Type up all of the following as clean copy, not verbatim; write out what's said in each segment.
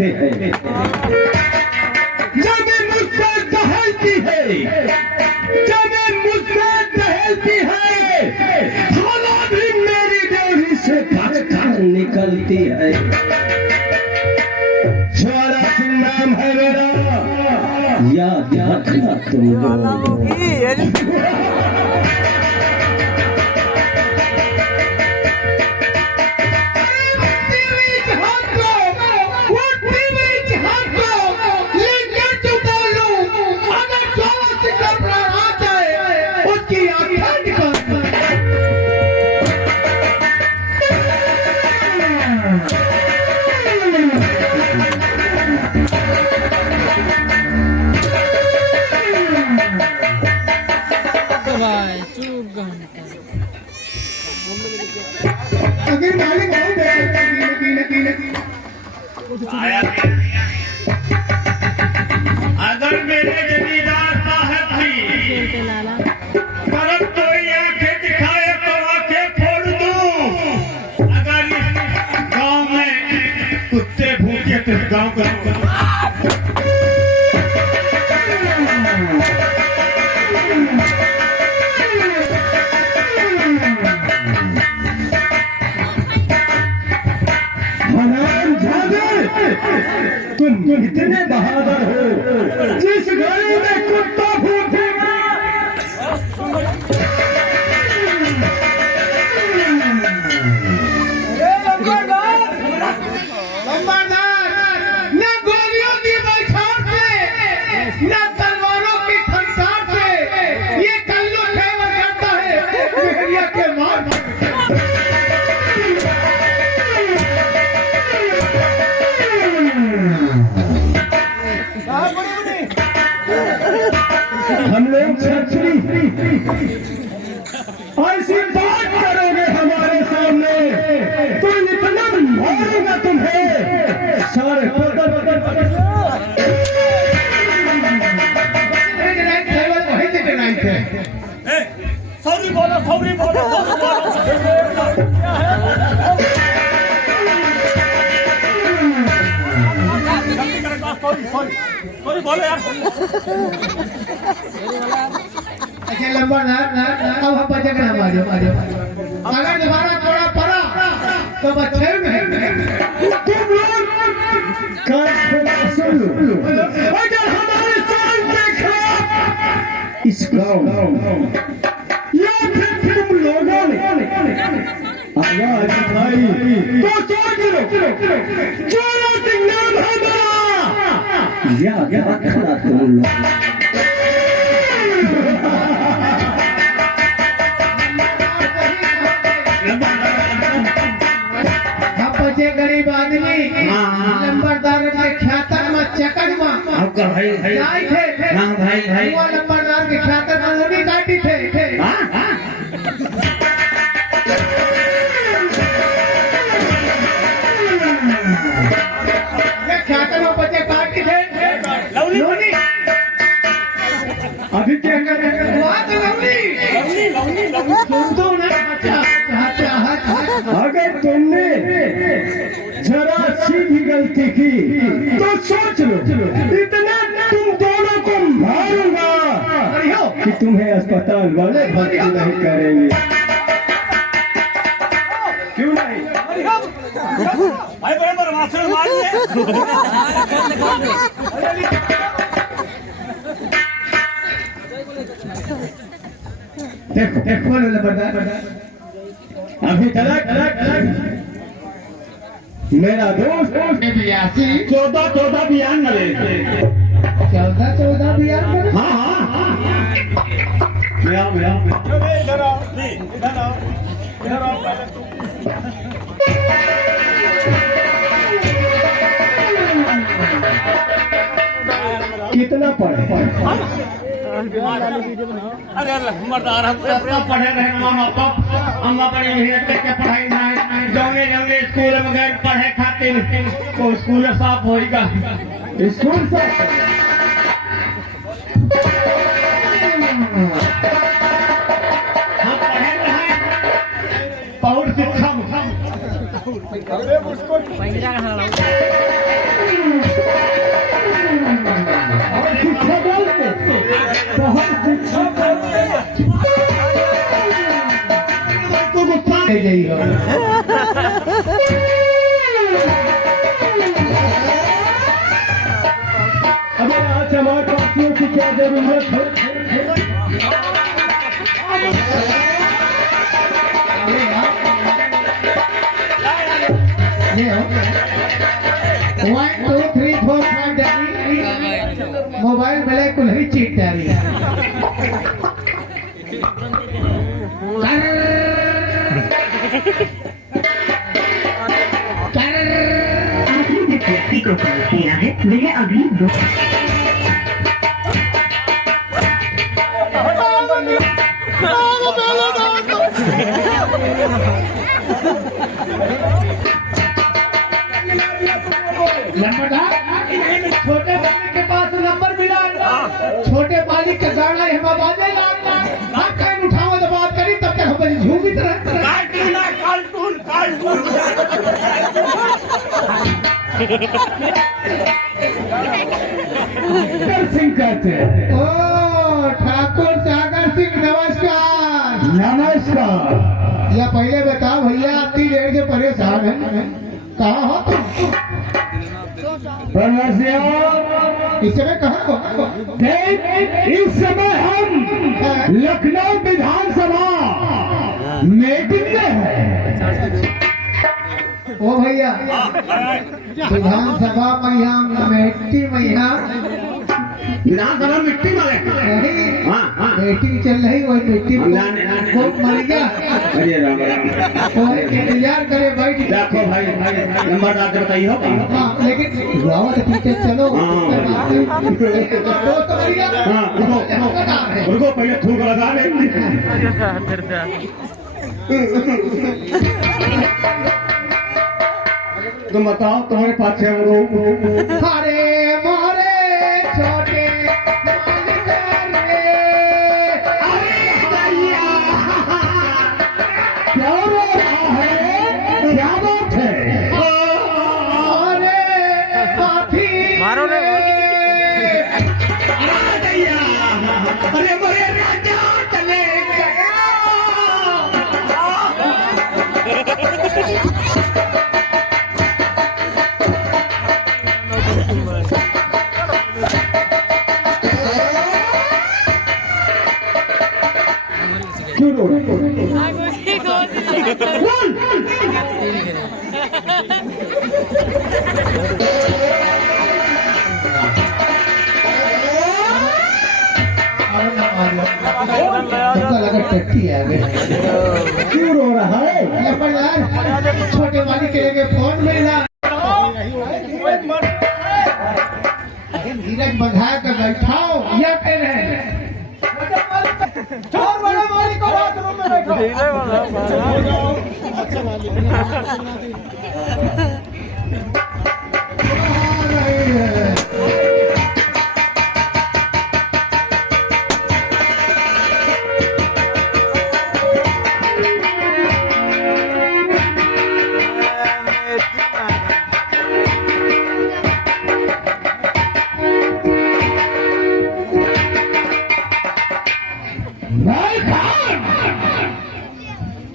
कहते हैं, जमीन मुझसे टहलती है, जमीन मुझसे टहलती है, हवा भी मेरी डोरी से काट निकलती है। ज्वाला सिंह नाम है मेरा, याद रखना तुम लोग। अगर मेरे जमींदार साहब भी परत कोई आंखें दिखाए तो आंखें फोड़ दूं। अगर इस गांव में कुत्ते भूखे तो इस गांव का तुम इतने बहादुर हो, जिस गली में कुत्ता भूखेगा न गोलियों की बौछार से, न तलवारों की खंडार से ये कल्लू फेवर करता है मेहरिया के मार। हम लोग छतरी ऐसी बात करोगे हमारे सामने तो इतना मारूंगा तुम्हें सारे पकड़ सॉरी बोलो सॉरी बोलो सॉरी बोलो यार। अच्छा लंबा ना अब हम बचे कर हमारे अगर तुम्हारा थोड़ा पड़ा तो बच्चे में तुम लोग सुन लो, अगर हमारे चाल के खिलाफ इस गाँव या फिर तुम लोगों ने आवाज उठाई तो सोच लो, ज्वाला सिंह नाम है मेरा, याद रखना तुम लोग। गरीब आदमी नंबरदार के ख्यातर में चक्कर में आपका भाई भाई थे हाँ भाई भाई वो नंबरदार के ख्यातर में उन्हीं काटी थे ख्यातर में बच्चे काटी थे लवली अभी क्या कर रहे हैं? अगर तुमने जरा सी भी गलती की तो सोच लो, इतना तुम दोनों को मारूंगा कि तुम्हें अस्पताल वाले भर्ती नहीं करेंगे। क्यों नहीं? भाई बराबर मास्टर मार देखो देखो अभी तलक मेरा दोस्त 14 बयान न ले 14 बयान हाँ हाँ कितना पढ़े? अरे मर्दार हम पढ़े रहे मामा पाप अम्मा बड़ी मेहनत करके पढ़ाई ना जौने जौने स्कूल में गए पढ़े खातिर तो स्कूल साफ होएगा स्कूल से हम पढ़े रहे बहुत शिक्षा ले जाइए। अबे आज हमारे पासियों की क्या जरूरत है? One, two, three, four, five, daddy mobile मिले को नहीं चीट डैडी जिस व्यक्ति को कॉल किया है वह अभी दो छोटे मालिक के पास नंबर मिला, छोटे मालिक के गाना हम आवाजें लाना, आप कहीं उठाओ तो बात करी तब तक हम झूमित रहते हैं। सिंह कहते हैं। ओ ठाकुर सागर सिंह नमस्कार। नमस्कार। या पहले बताओ भैया इतनी देर से परेशान है, कहाँ हो तुम? इस समय कहाँ हो? इस समय हम लखनऊ विधानसभा मीटिंग में हैं। ओ भैया विधानसभा मैया मिट्टी मैया विधानसभा मिट्टी मारे। हाँ। मीटिंग चल रही वही मिट्टी खूब मर गया। अरे राम राम। तो इंतजार करे बैठ। देखो भाई नंबर डाल के बताइए हो। हाँ लेकिन रावत पीछे चलो। तो भैया रुको पहले थूक लगा ले। तुम बताओ तुम्हारे पास है वो। हरे मोरे छोटे क्या हो रहा है? क्या बात है? मारो ने अरे मोरे राजा चले क्यों रो रहे हो? लगा टट्टी है। क्यों रो रहा है? छोटे मालिक के लेके फोन मिला, धीरज बंधा कर बैठाओ या फिर बड़े मालिक को बाथरूम में बैठो।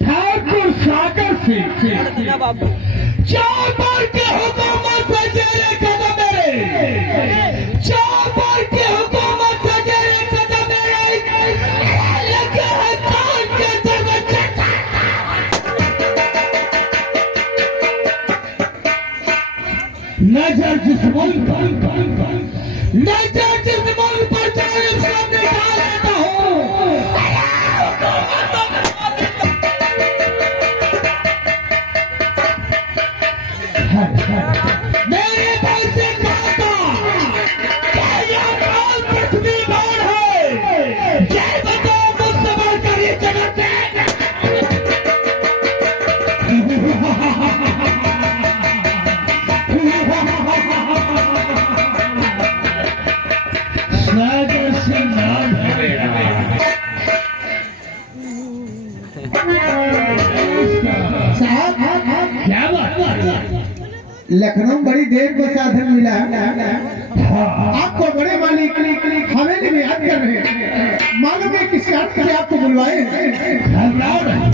ठाकुर सागर सिंह चार बार के हुकूमत पे जेरे कदम मेरे, चार बार के हुकूमत पे जेरे कदम मेरे लगे हैं कान के दरवाजे। नजर जिस मुल्क पर, नजर जिस मुल्क पर जाए सामने डाल लेता हूँ। मेरे भाई से कहा था क्या यह काल पृथ्वी बाण है, जय बताओ मुझसे बढ़कर ये जगत है। सागर से नाम है मेरा। साहब क्या बात? लखनऊ बड़ी देर को साधन मिला, आपको बड़े मालिक हवेली में याद कर रहे हैं, मालूम है किस बात के लिए आपको बुलवाए। घबराओ नहीं।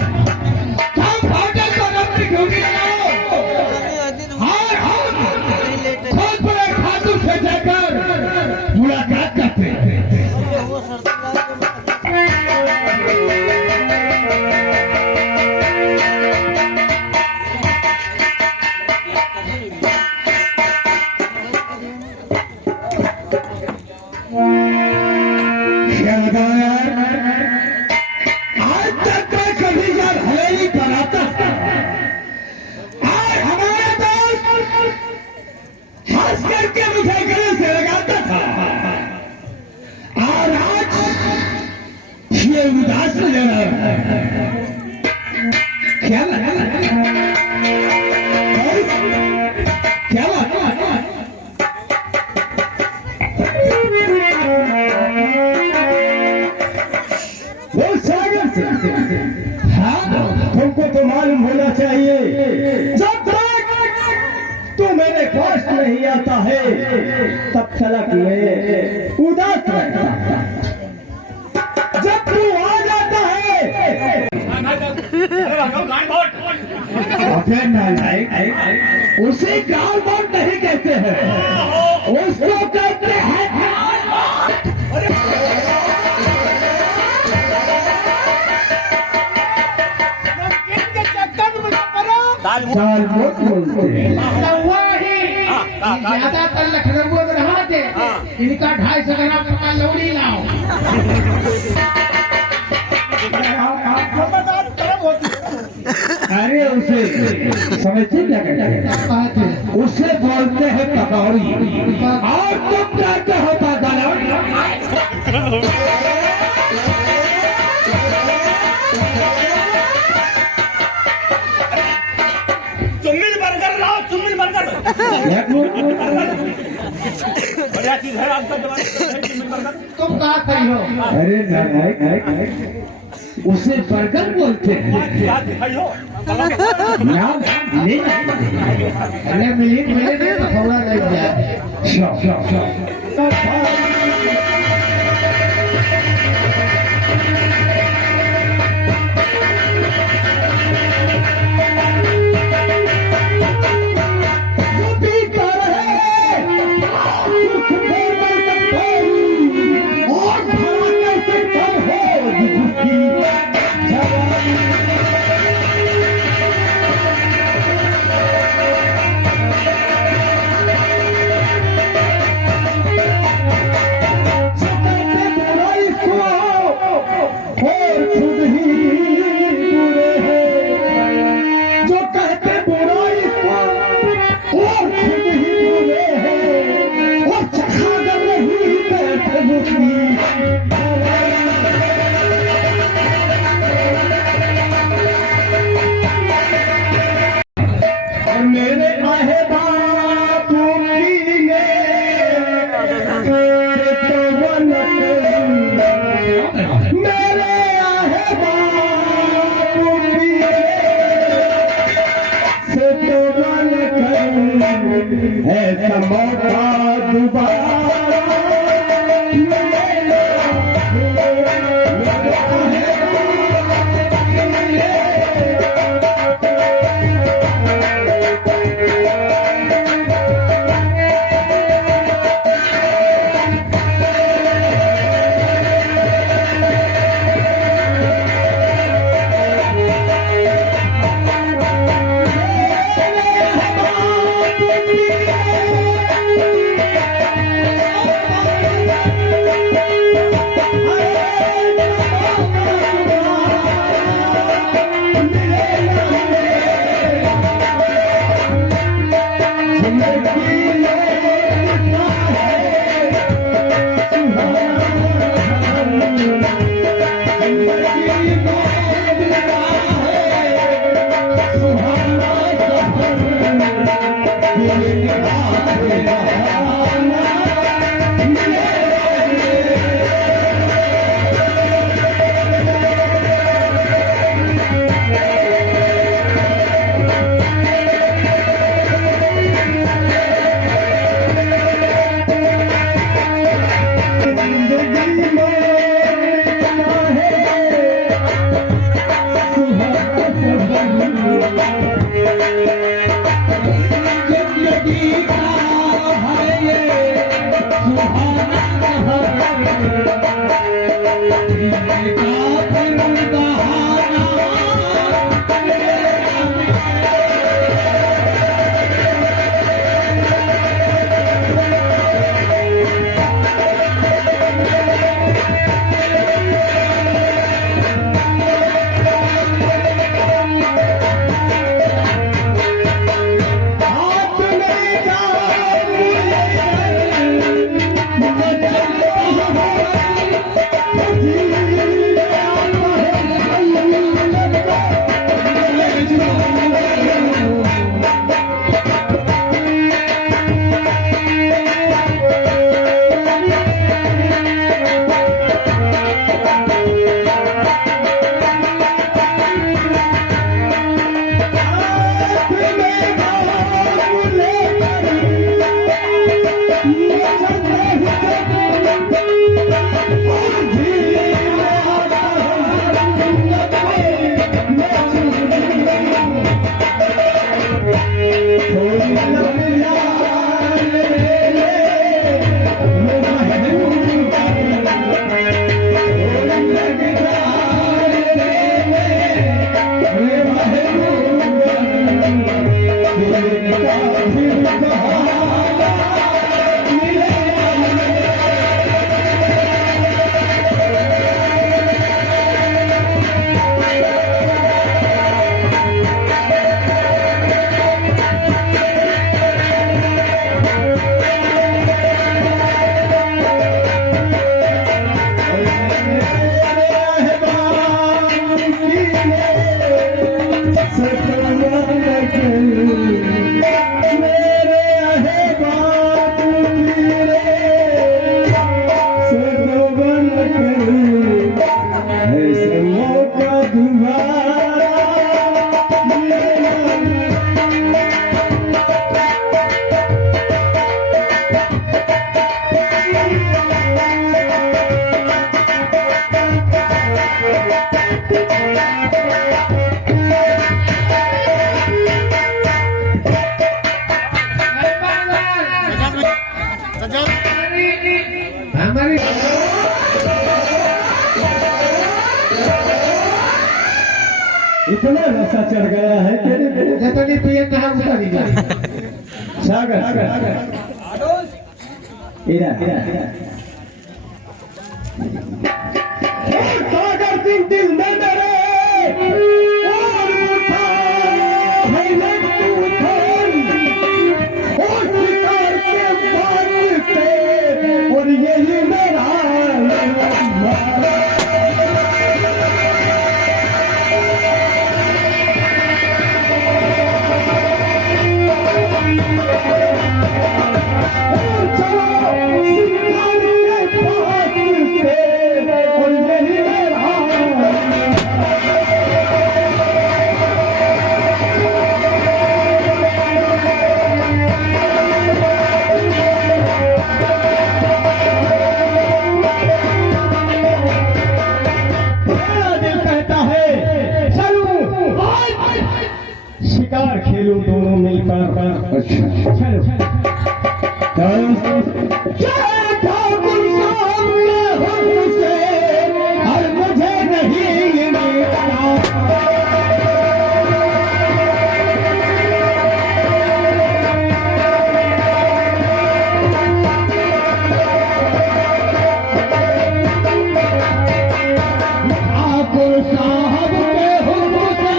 नहीं आता है तब सलक में उदास रहता है। जब तू आ जाता है उसे गाल बोट नहीं कहते हैं, उसको कहते हैं दाल मोट बोलते हैं। ज्यादातर लखनऊ में रहते इनका 250 ग्राम का लौड़ी लाओ। अरे उसे समझते क्या कहते हैं? उसे बोलते हैं पकौड़ी और तुम कहते हो बादलौड़ी। चुम्मिल बर्गर लाओ, चुम्मिल बर्गर बढ़िया चीज है आपका जवान चुम्मिल बर्गर। तुम कहा खड़ी हो? अरे नहीं, उसे बर्गर बोलते हैं। याद दिखाई हो नाम ले अरे मिले तो थोड़ा लग गया। ऐसा मौका दोबारा हमारी इतना नशा चढ़ गया है कि जतनी पिए कहाँ उतरी गई। सागर इरा सागर सिंह दिल में मेरे और उठा है तू उठान और शिकार के बात पे और यही मेरा शिकार खेलो दोनों मिलकर। अच्छा चलो ठाकुर साहब हमसे और मुझे नहीं मिलता। ठाकुर साहब के हुक्म से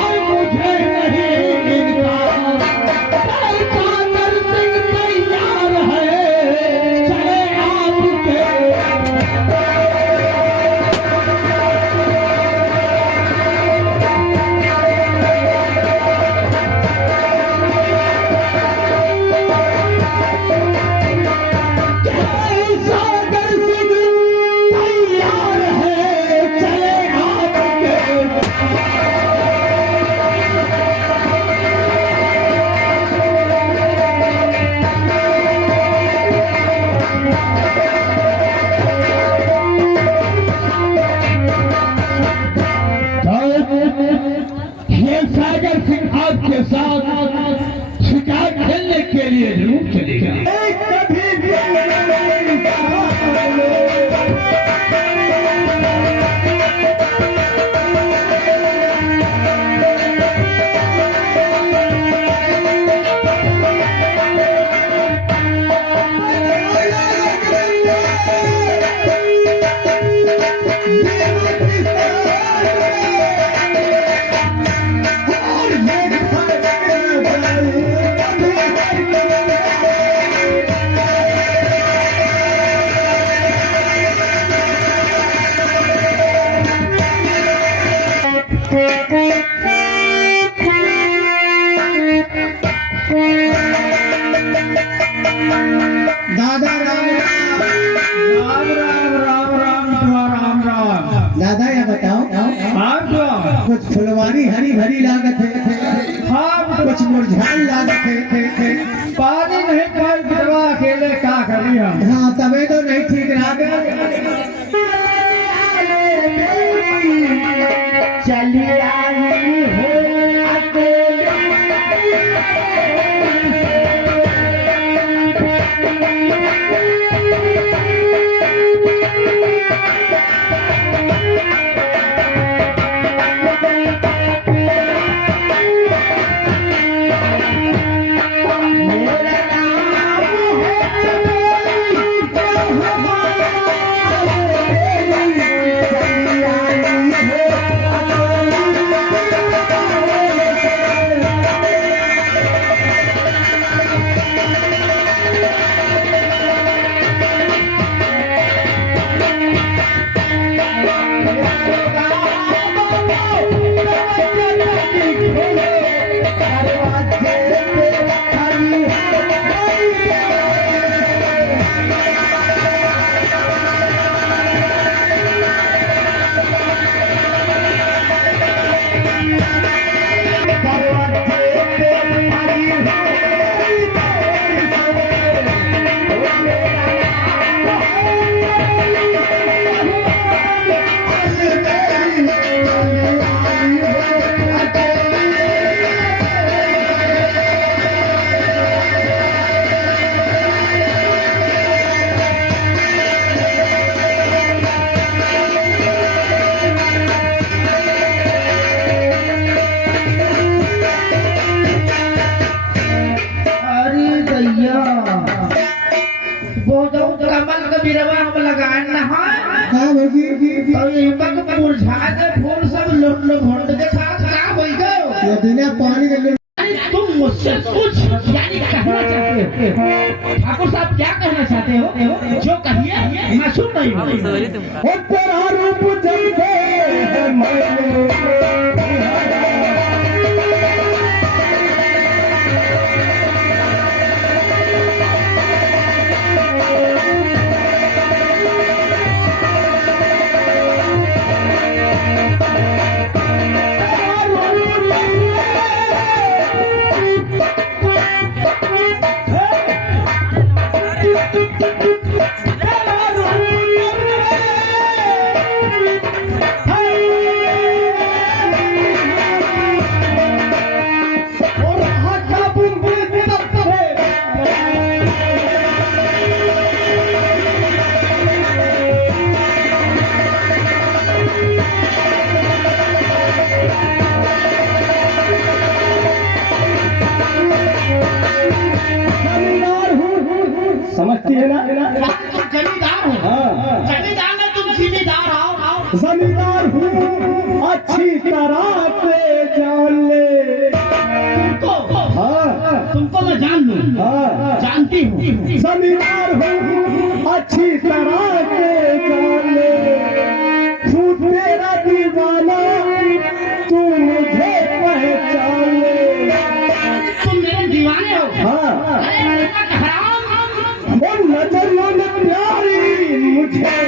और मुझे नहीं मिलता। सागर सिंह तैयार है चले आपके। सागर सिंह तैयार है चले आपके। ये सागर सिंह आपके साथ शिकार खेलने के लिए जरूर चलेगा। कभी भी दादा राम राम। दादा ये बताओ कुछ फुलवारी हरी भरी लागत है। हाँ कुछ मुरझाई लागत है। पानी नहीं पाई बिटवा अकेले का करी हम। हाँ तबे तो नहीं ठीक लागत। चली आई हो मेरा नाम है वो जो कमल का बिरवा हम लगाए ना हाँ भौजी तो ये बग मुरझा के फूल सब लुंड भुंड के साथ खराब हो गए ये बिना पानी के तुम मुझसे कुछ यानी कहना चाहते हो ठाकुर साहब क्या कहना चाहते हो जो कहिए मैं सुन रही हूँ ओ तेरा रूप जब से है मैंने समझती है ना जमींदार हूँ हाँ जमींदार में तुम जिम्मेदार आओ जमींदार हूँ अच्छी तरह से जान ले हाँ तुमको मैं जान लूँ हाँ जानती हूँ जमींदार हूँ अच्छी तरह से जान ले तू तेरा दीवाना तू मुझे पहचान ले तुम मेरे दीवाने हो हाँ अरे हराम वो नजरों में प्यारी मुझे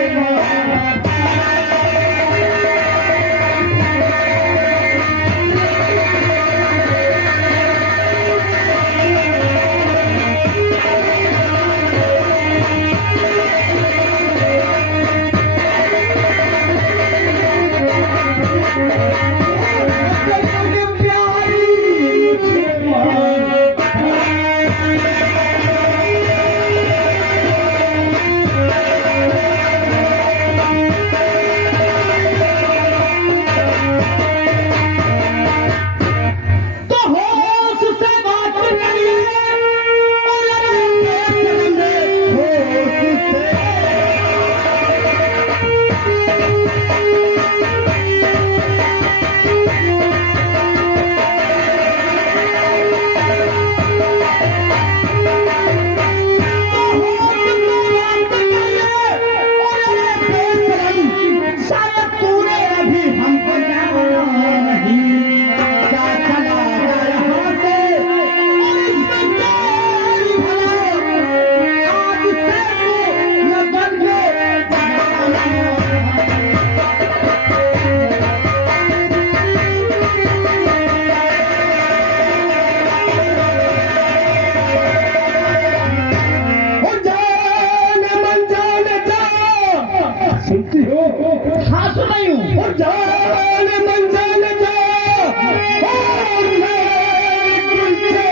सुनती हो हाँ सुन रही हूँ और जान मन जान जा और मेरे दिल से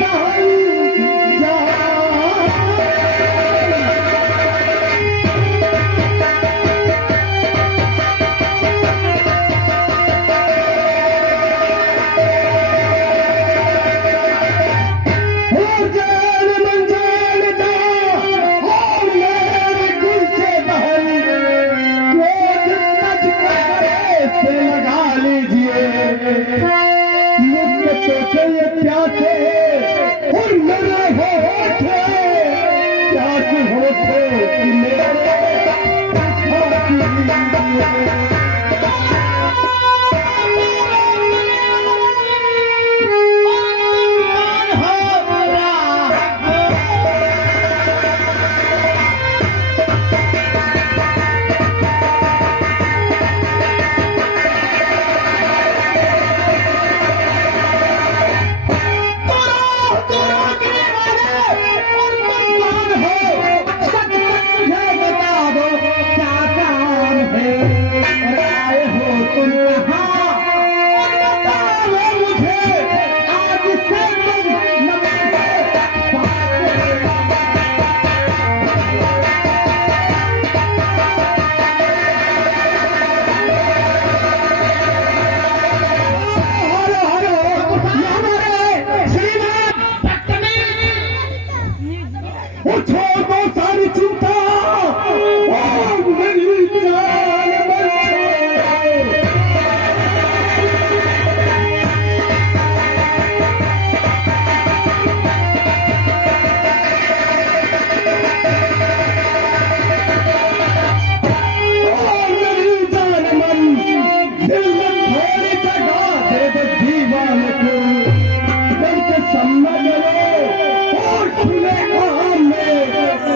कहूँ जा और जान मन जान जा और मेरे दिल से कहूँ से लगा लीजिए मुझसे तो चाहिए प्यासे और मेरे होठ प्यासे होठ कि मेरे और सारी चिंता और मेरी जान बचाओ।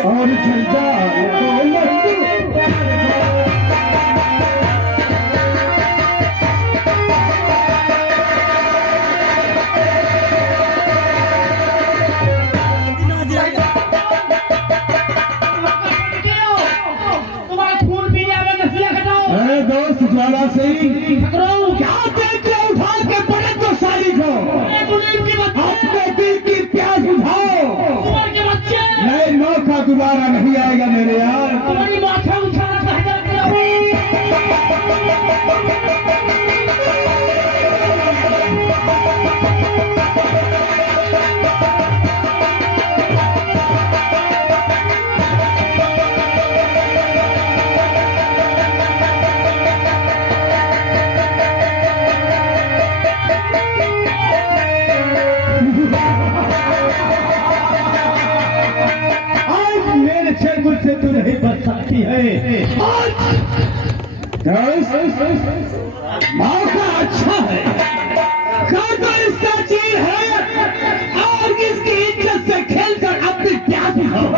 और झंडा तुम्हारा खून पीने में नफिया खटाओ। अरे दोस्त ज्वाला सिंह क्या देखे उठा के पड़े तो सारी को अपने दिल की प्यास बुझाओ। नए मौका दोबारा नहीं आएगा मेरे यार। तुम्हारी माथा उठाना चेंगुल से तू नहीं बच सकती है। मौका अच्छा है, कर इसका चीर है और इसकी इज्जत से खेलकर अपनी प्यास बुझाओ।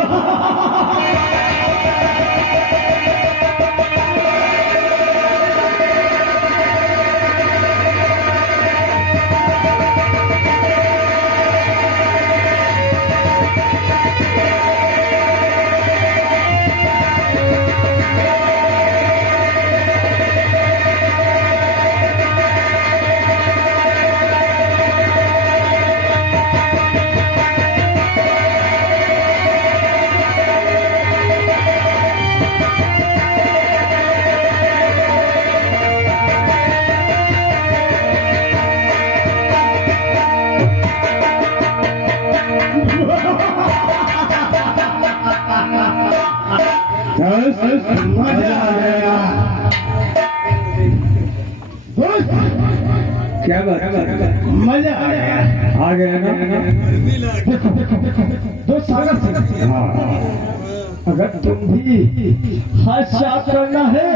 मजा आ गया। क्या बात मजा आ गया ना। दो सागर से अगर तुम भी हादसा करना है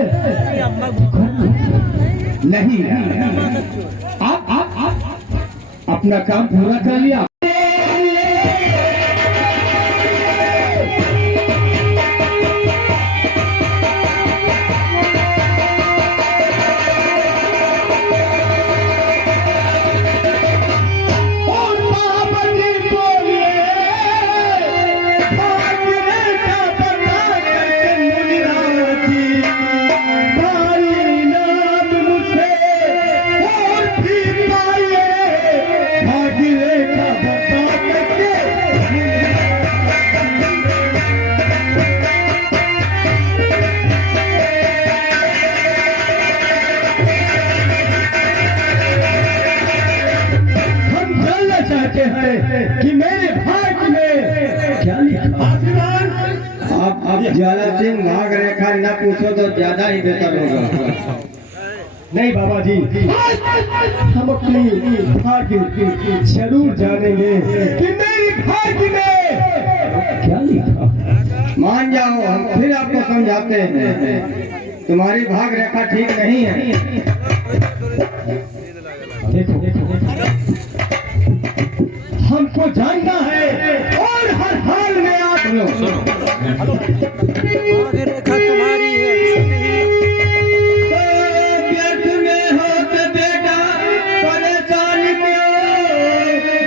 नहीं, आप अपना काम पूरा कर लिया। कि मेरे भाग्य में क्या लिखा। आप ज्वाला सिंह भाग रेखा न पूछो तो ज्यादा ही बेहतर होगा। नहीं बाबा जी, हम अपनी भाग्य जरूर जानेंगे कि मेरी भाग्य में क्या लिखा। मान जाओ, हम फिर आपको समझाते हैं, तुम्हारी भाग रेखा ठीक नहीं है। देखो हमको जानना है और हर हाल में आप सुनो। रेखा तुम्हारी है। व्यर्थ में हो तो बेटा परेशान क्यों,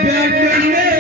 व्यर्थ में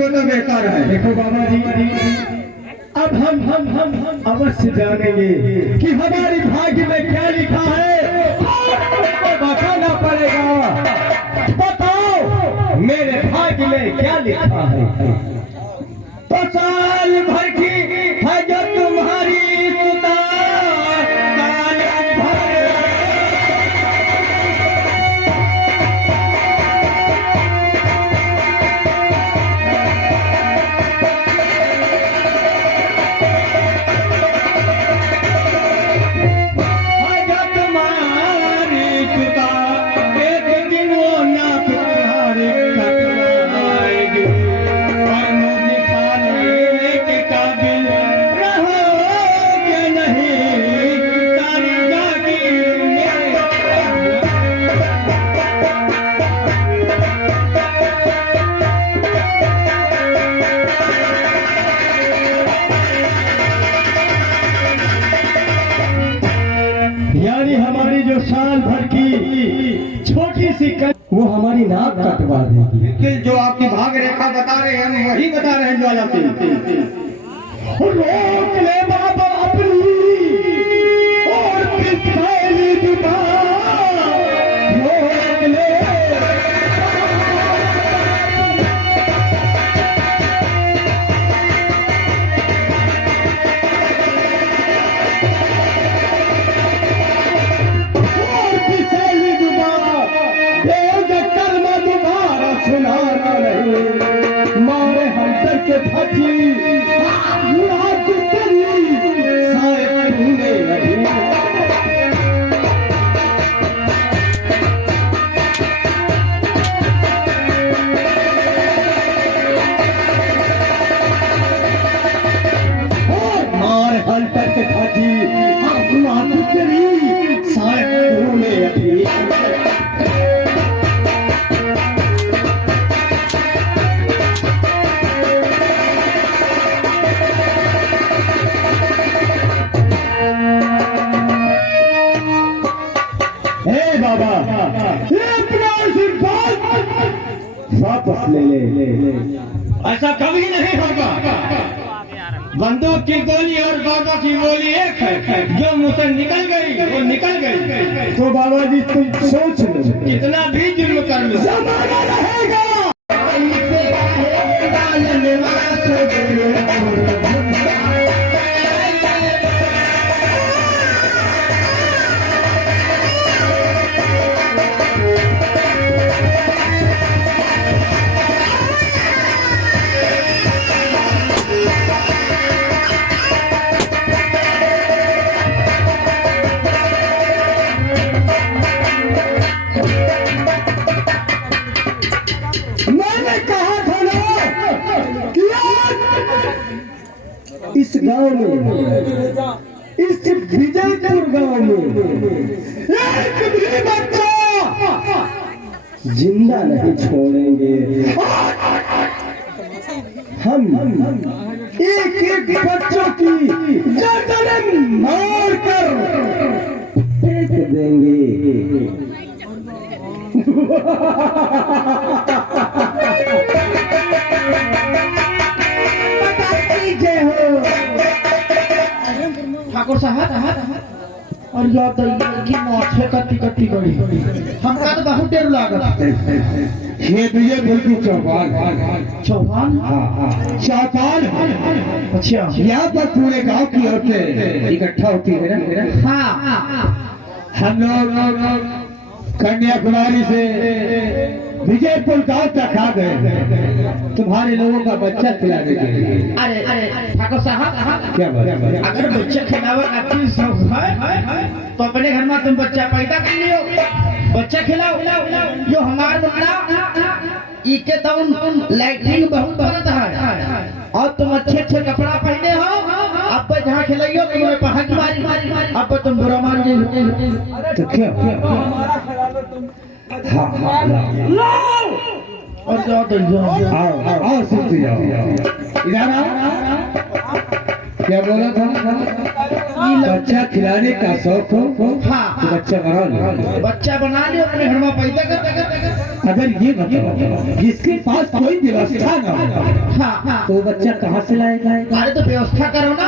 को तो बेकार है। देखो बाबा जी, अब हम अवश्य जानेंगे कि हमारी भाग्य में क्या लिखा है और हमको बताना पड़ेगा। बताओ मेरे भाग्य में क्या लिखा है। तो साल भर की है जो तुम्हारी सुधा, साल भर यानी हमारी जो साल भर की छोटी सी वो हमारी नाक कटवा देगी। लेकिन जो आपकी भाग रेखा बता रहे हैं हम वही बता रहे हैं ज्वाला से। रोक ले बाबा अपनी और पिछली जुबान, रोक ले सुनाना नहीं। मारे हम तक के फटी सारे ढूंढे लगी। मारे हम तक के फटी सारे ढूंढे लगी। वापस ले। ऐसा कभी नहीं होगा। बंदूक की गोली और बाबा की गोली एक है। जो मुंह से निकल गई वो निकल गई। तो बाबा जी तुम सोच लो, कितना भी जुर्म कर लो जमाना रहेगा। मैंने कहा था ना कि इस गांव में, इस विजयपुर गांव में एक भी बच्चा जिंदा नहीं छोड़ेंगे। हम एक एक बच्चों की गर्दनें मार कर फेंक देंगे। ठाकुर साहब और याद की मौत से कट्टी गई हमका तो बहुत देर लागत। ये विजयपुर की चौपाल चौहान चौपाल। अच्छा यहाँ पर पूरे गांव की औरतें इकट्ठा होती है ना। हाँ हम लोग कन्याकुमारी से विजयपुर गांव तक आ गए तुम्हारे लोगों का बच्चा खिलाने के लिए। अरे ठाकुर साहब क्या बात? अगर बच्चा खिलावा का चीज है तो अपने घर में तुम बच्चा पैदा कर लियो, बच्चा खिलाओ। जो हमारे मुन्ना इके तो लाइटिंग बहुत बरत है और तुम अच्छे कपड़ा पहने हो। अब जहाँ खिलाइयो तुम्हें पहाड़ मारी अब तुम बुरा मान गए तो क्या और जाओ तो जाओ। आओ सुनते जाओ। इधर आओ। क्या बोला था? बच्चा खिलाने का शौक हो हाँ तो बच्चा बना लो। बच्चा बना लियो अपने घर में पैदा कर। अगर ये बताओ जिसके पास कोई व्यवस्था ना हो हाँ हाँ तो बच्चा कहाँ से लाएगा? अरे तो व्यवस्था करो ना।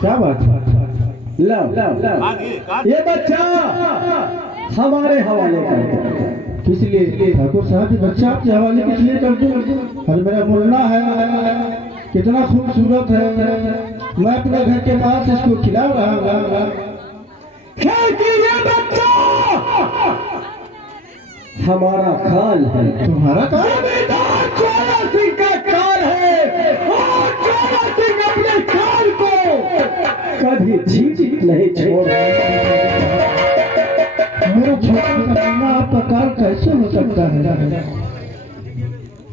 क्या बात है? लो ये बच्चा हमारे हवाले कर दो। किस लिए ठाकुर साहब? ये बच्चा आपके हवाले किस लिए कर दूं? अरे मेरा मुन्ना है, कितना खूबसूरत है, मैं अपने घर के पास इसको खिला रहा हूँ। ये बच्चा हमारा खाल है। तुम्हारा काम? जमींदार ज्वाला सिंह का काल है और ज्वाला सिंह अपने काल को कभी झिझक नहीं छोड़ा। मेरा छोटा मुन्ना आपका काल कैसे हो सकता है?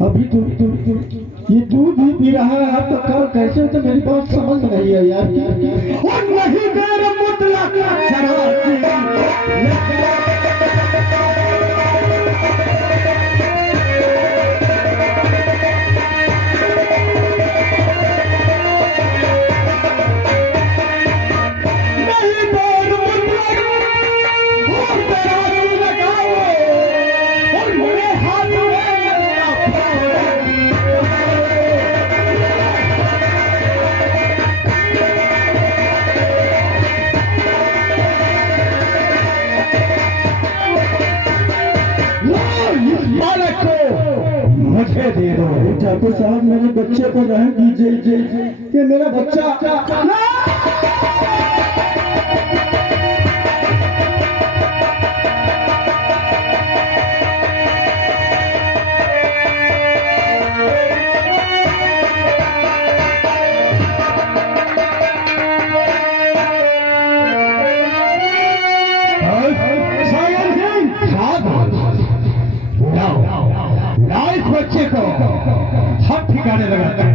अभी तो ये दूध भी पी रहा है, आपका काल कैसे? तो मेरी बात समझ नहीं है यार। और वही मेरे मुतलक मुझे दे दो। ठाकुर साहब मेरे बच्चे को रहने दीजिए, ये मेरा बच्चा। इस बच्चे को हम ठिकाने लगा।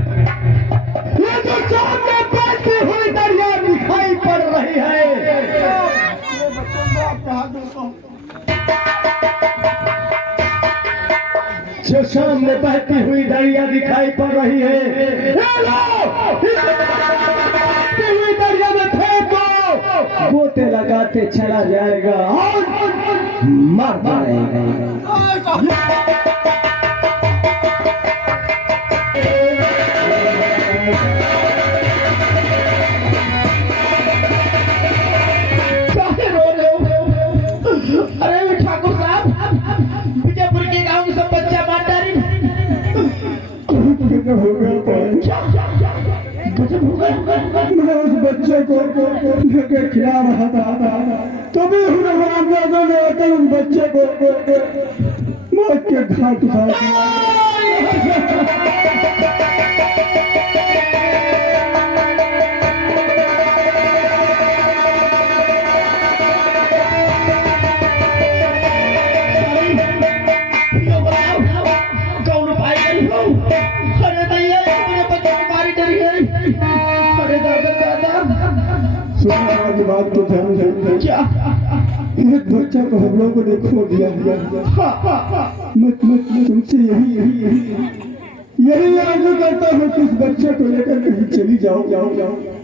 ये जो सामने बहती हुई दरिया दिखाई पड़ रही है, जो सामने बहती हुई दरिया दिखाई पड़ रही है, बहती हुई दरिया में फेंको, गोते लगाते चला जाएगा और मर जाएगा। अरे ठाकुर साहब, विजयपुर के गांव में सब बच्चा मार डाली। मैं उस बच्चे को खिला रहा था, तभी ने उस बच्चे को मौत के घाट उतार की बात को ध्यान दें। क्या एक बच्चा को हम लोगों ने खो दिया। मैं तुमसे यही आरज़ू करता हूँ कि इस बच्चे को लेकर कहीं चली जाओ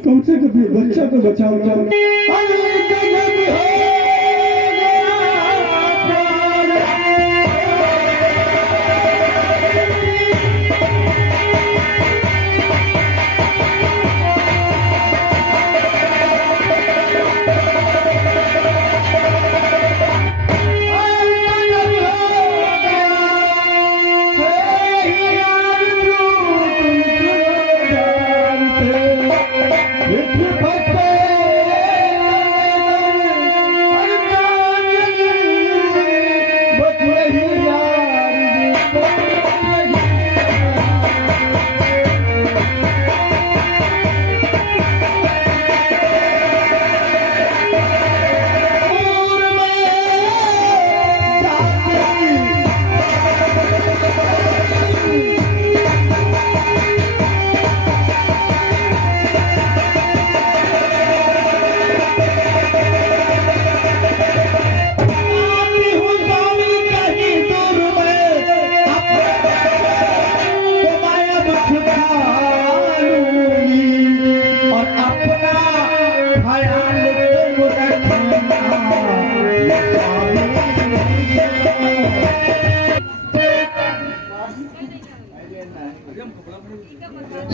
कम से कम बच्चा को बचाओ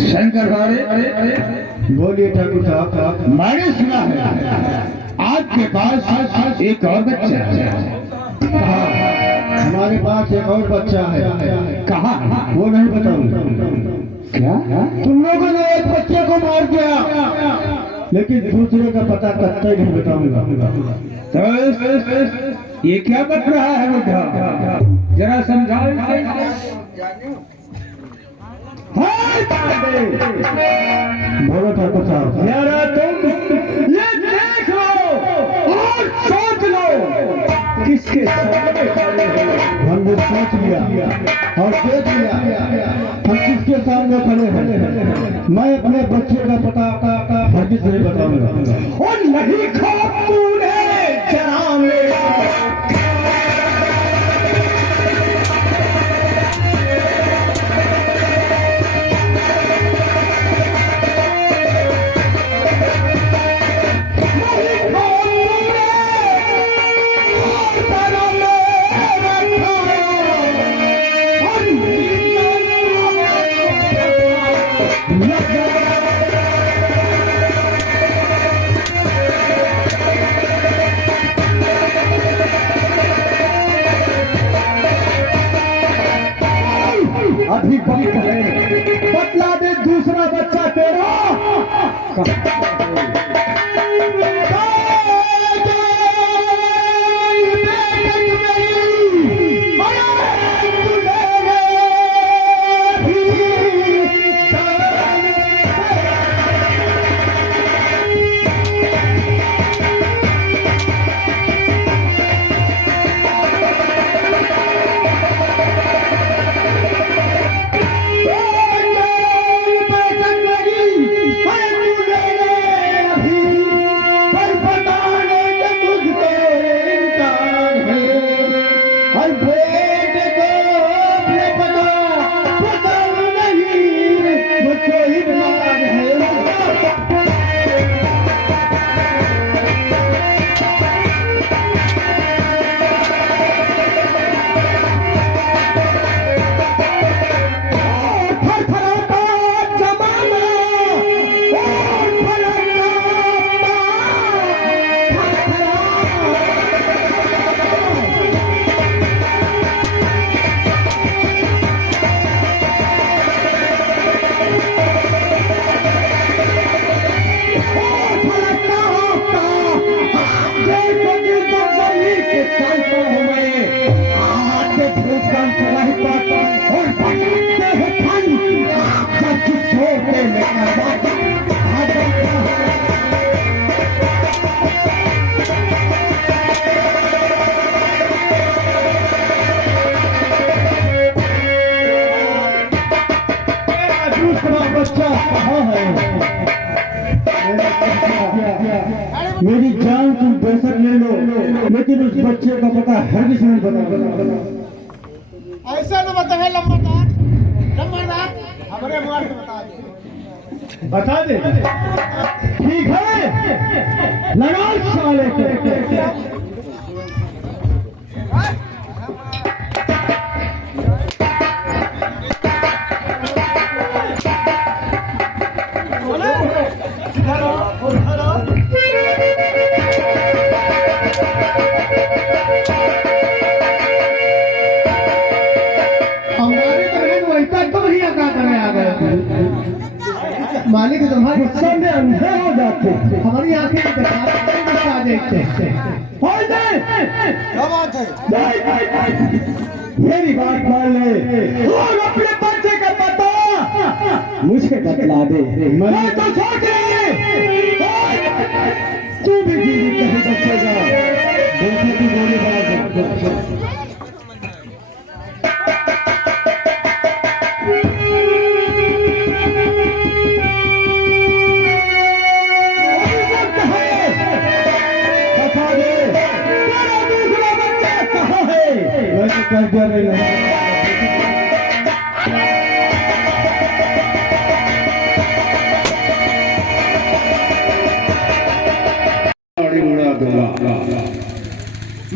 शंकर भाई बोलिए ठाकुर साहब। मैंने सुना है आपके पास एक और बच्चा है। हमारे पास एक और बच्चा है। कहाँ? वो नहीं बताऊंगा। क्या? तुम लोगों ने एक बच्चे को मार दिया लेकिन दूसरे का पता कतई नहीं बताऊंगा। तो ये क्या बन रहा है बेटा? जरा समझाओ। बोलो ठाकुर साहब। यारा तुम ये देख लो और सोच लो किसके सामने खड़े हो। हमने सोच लिया और देख लिया हम किसके सामने खड़े हैं। मैं अपने बच्चे का पता हरगिज नहीं बताऊंगा। और नहीं खा तूने जरा मेरा अभी वक्त है, बतला दे दूसरा बच्चा तेरा। मेरी जान तुम बेशक ले लो, लेकिन उस बच्चे का पता हरगिज नहीं बता। ऐसा न बताए लंबरदार बता दे। ठीक है, लगाओ साले को। मालिक तुम्हारे गुस्सा में अंधे हो जाते। हमारी आंखें दिखा देखते मेरी बात मान ले और अपने बच्चे का पता मुझे बतला दे। मैं तो सोच रही तू भी जीवित नहीं बचेगा। देखो तू गोली बात कर दिया नहीं उड़ा दूंगा।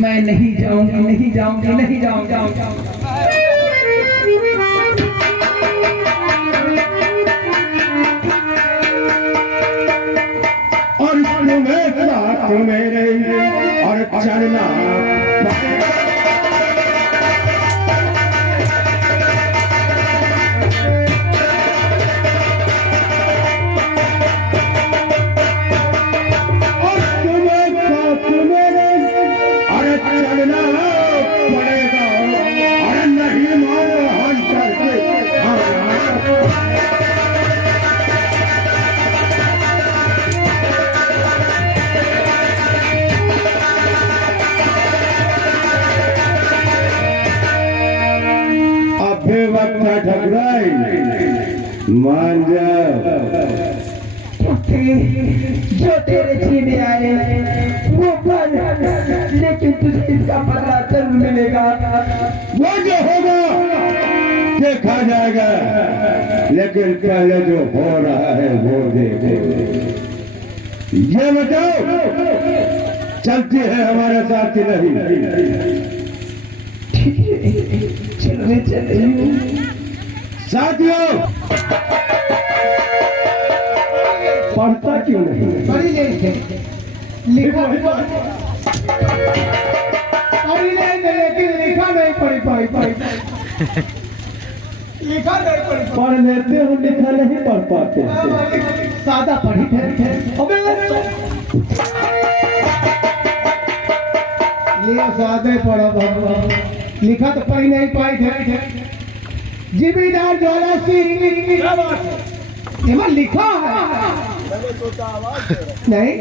मैं नहीं जाऊंगी, नहीं जाऊंगी, नहीं जाऊंगी। और तुम्हें साथ मेरे और चलना ठकराई मान जा। जो तेरे जीने आए वो कर, लेकिन तुझे इसका बदला जरूर मिलेगा। वो जो होगा देखा जाएगा, लेकिन पहले जो हो रहा है वो देखो। ये बताओ चलती है हमारे साथ की नहीं? चलिए साथियों पढ़ता क्यों नहीं? पढ़ी नहीं लिखा पढ़ी नहीं, लेकिन लिखा नहीं पढ़ी लिखा नहीं पढ़ी। पढ़ लेते हो, लिखा नहीं पढ़ पाते। सादा पढ़ी थे। लिया सादे पढ़ा भगवान, लिखा तो पढ़ी नहीं पाई थे। जिमीदार ज्वाला सिंह लिखा है, नहीं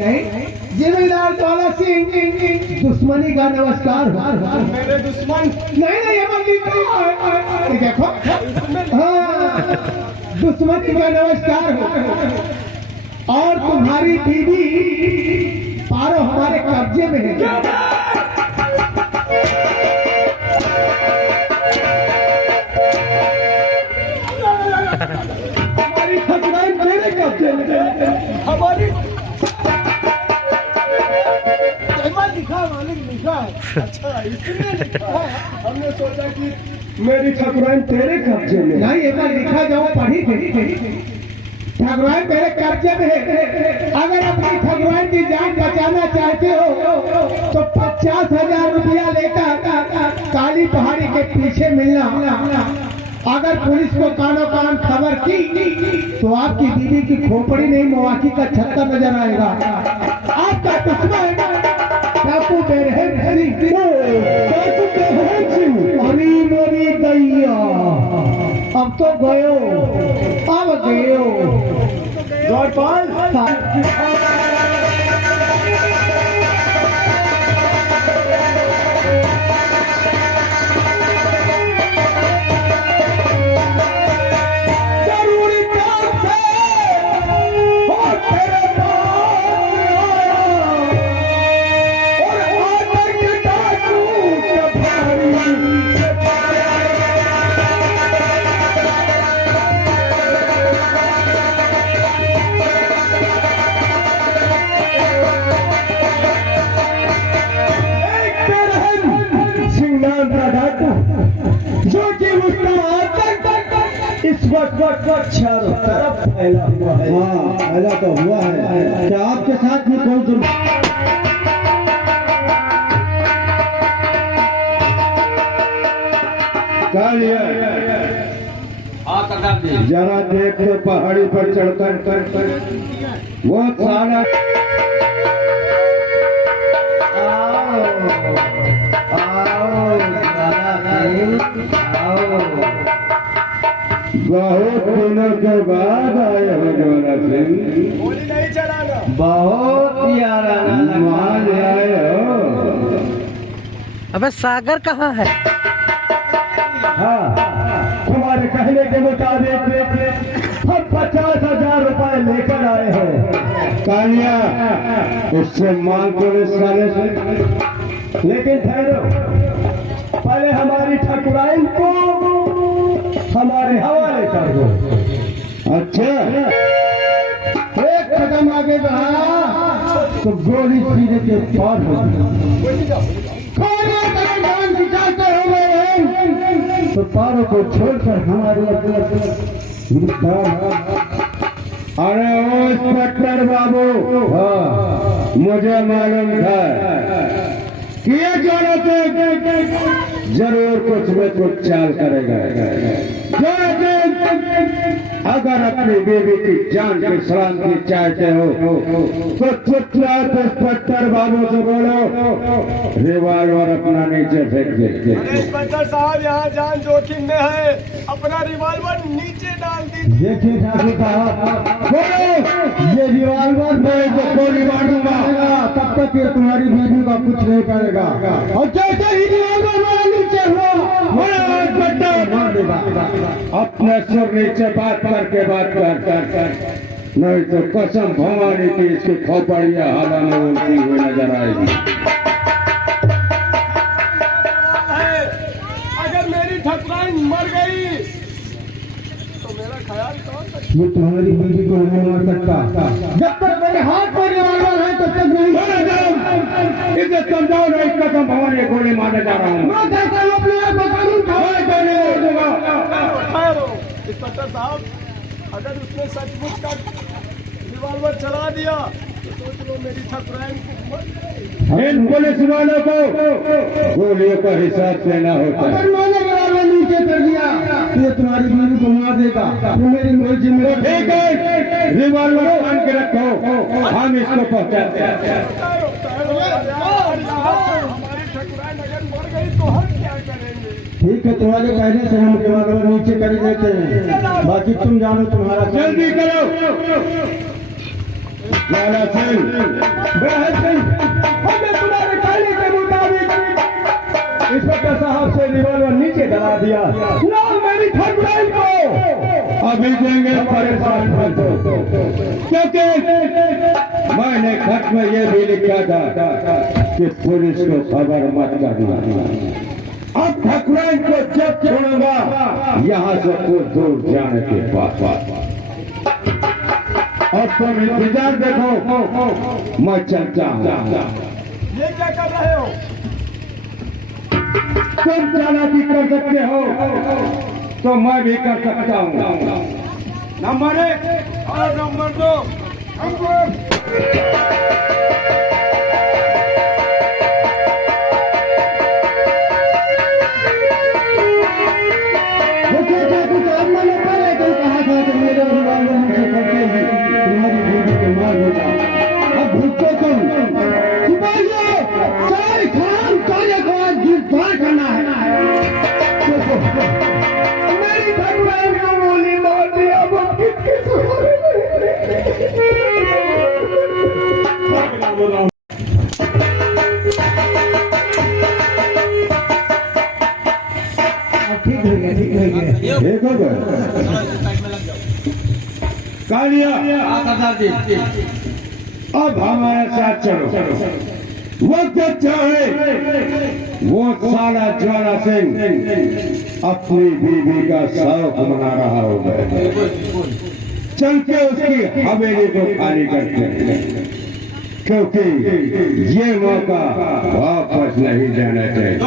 जिमीदार ज्वाला सिंह दुश्मनी का नमस्कार। मेरे दुश्मन नहीं लिखा है, देखो हाँ दुश्मनी का नमस्कार हो। और तुम्हारी बीवी पारो हमारे कब्जे में है। हमारी ठकुराई मेरे कब्जे में, हमारी लिखा मालिक लिखा है। अच्छा इसलिए लिखा है। हमने सोचा कि मेरी ठकुराई तेरे कब्जे में नहीं, एक बार लिखा जाओ पढ़ी ठकुराई मेरे कब्जे में है। अगर अपनी ठकुराई की जान बचाना चाहते हो तो 50,000 रुपया लेकर काली पहाड़ी के पीछे मिलना। अगर पुलिस को कानो कान खबर की तो आपकी बीवी की खोपड़ी नहीं मवाकी का छत्ता नजर आएगा। आपका दुश्मन टापू अरे मोरी दैया, अब तो गयो, अब गयो। चारों तरफ फैला हुआ है। हाँ, फैला तो हुआ है। क्या आपके साथ में कौन तुम हाँ सरदार जी। जरा देख तो पहाड़ी पर चढ़कर वो सारा बहुत दिनों के बाद आए हो जोरा सिंह। बहुत प्यारा मान आए हो। अबे सागर कहाँ है? हाँ, तुम्हारे कहने के मुताबिक हम 50,000 रुपए लेकर आए हैं। कालिया उससे मांग करो साले से। लेकिन ठहरो, पहले हमारी ठाकुराइन को हमारे हवाले कर दो। अच्छा, एक कदम आगे बढ़ा तो गोली सीधे के पार होगी। तो पारों को छोड़कर हमारे अरे ओ इंस्पेक्टर बाबू, हाँ मुझे मालूम था कि ये जरूर कुछ में कुछ चाल करेगा। अगर अपनी बेबी की जान की सलामती चाहते हो तो चुपचाप इंस्पेक्टर बाबू से बोलो रिवॉल्वर अपना नीचे फेंक दे। इंस्पेक्टर साहब यहाँ जान जोखिम में है, अपना रिवॉल्वर नीचे डाल दीजिए। देखिए ठाकुर साहब, बोलो ये रिवॉल्वर मैं तो गोली मार दूंगा, तब तक ये तुम्हारी बीवी का कुछ नहीं करेगा। और जैसे ही रिवॉल्वर मेरा नीचे हुआ मार देगा। अपने सिर नीचे बात करके बात कर, नहीं तो कसम भवानी की इसकी खोपड़िया हवा में उड़ती हुई नजर आएगी। अगर मेरी ठाकुराइन मर गई तो मेरा ख्याल कौन रखेगा? ये तुम्हारी बीवी को नहीं मार सकता। जब तक मेरे हाथ में रिवॉल्वर है तब तक नहीं। इसे समझाओ ना, इस कसम भवानी गोली मारने जा रहा हूँ। मैं कहता हूँ अपने आप को कानून इंस्पेक्टर साहब, अगर उसने सचमुच का रिवॉल्वर चला दिया तो सोच लो मेरी ठाकुराइन को मर गई। इन पुलिस वालों को गोलियों का हिसाब देना होता है। अगर मैंने रिवॉल्वर नीचे कर दिया तो ये तुम्हारी बीवी को मार देगा, तो मेरी कोई जिम्मेदारी। ठीक है, रिवॉल्वर बांध के रखो, हम इसको पहुंचाते हैं। हमारी ठाकुराइन अगर मर गई तो हम क्या करेंगे? ठीक है, तुम्हारे कहने से हम रिवॉल्वर नीचे कर देते हैं, बाकी तुम जानो तुम्हारा। जल्दी करो लाला सिंह, बहर सिंह, हमने तुम्हारे कहने के मुताबिक इंस्पेक्टर साहब से रिवॉल्वर नीचे डला दिया। ना मेरी ठाकुराइन को अभी देंगे परेशान कर दो, क्योंकि मैंने खत में ये भी लिखा था कि पुलिस को खबर मत करना। अब ठाकुराइन को जब छोड़ूंगा यहाँ से कुछ दूर जाने के बाद, और तुम इंतजार देखो, मैं चलता हूँ। ये क्या कर रहे हो? तुम चालाकी कर सकते हो तो मैं भी कर सकता हूँ। नंबर 1 और नंबर 2 मेरी ठाकुराइन को गोली मार दिया, अब किसके सहारे ठीक हो गया कालिया। अब हमारे साथ चलो। वो जो चाहे वो साला ज्वाला सिंह अपनी बीवी का शौक मना रहा होगा। चल के उसकी हवेली को खाली करते हैं, क्योंकि ये मौका वापस नहीं जाना चाहिए।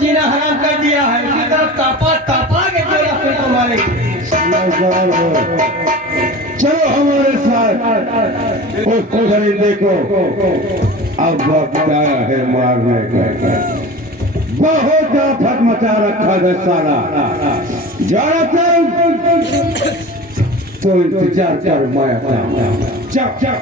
जीना हराम कर दिया है। इसी तरह तापा तापा के जोड़ा फिर तो मारेंगे। चलो हमारे साथ उसको खरीदने को। अब वक्त आया है मारने का। बहुत आफत मचा रखा है सारा। जाना तो इंतजार कर माया। चक चक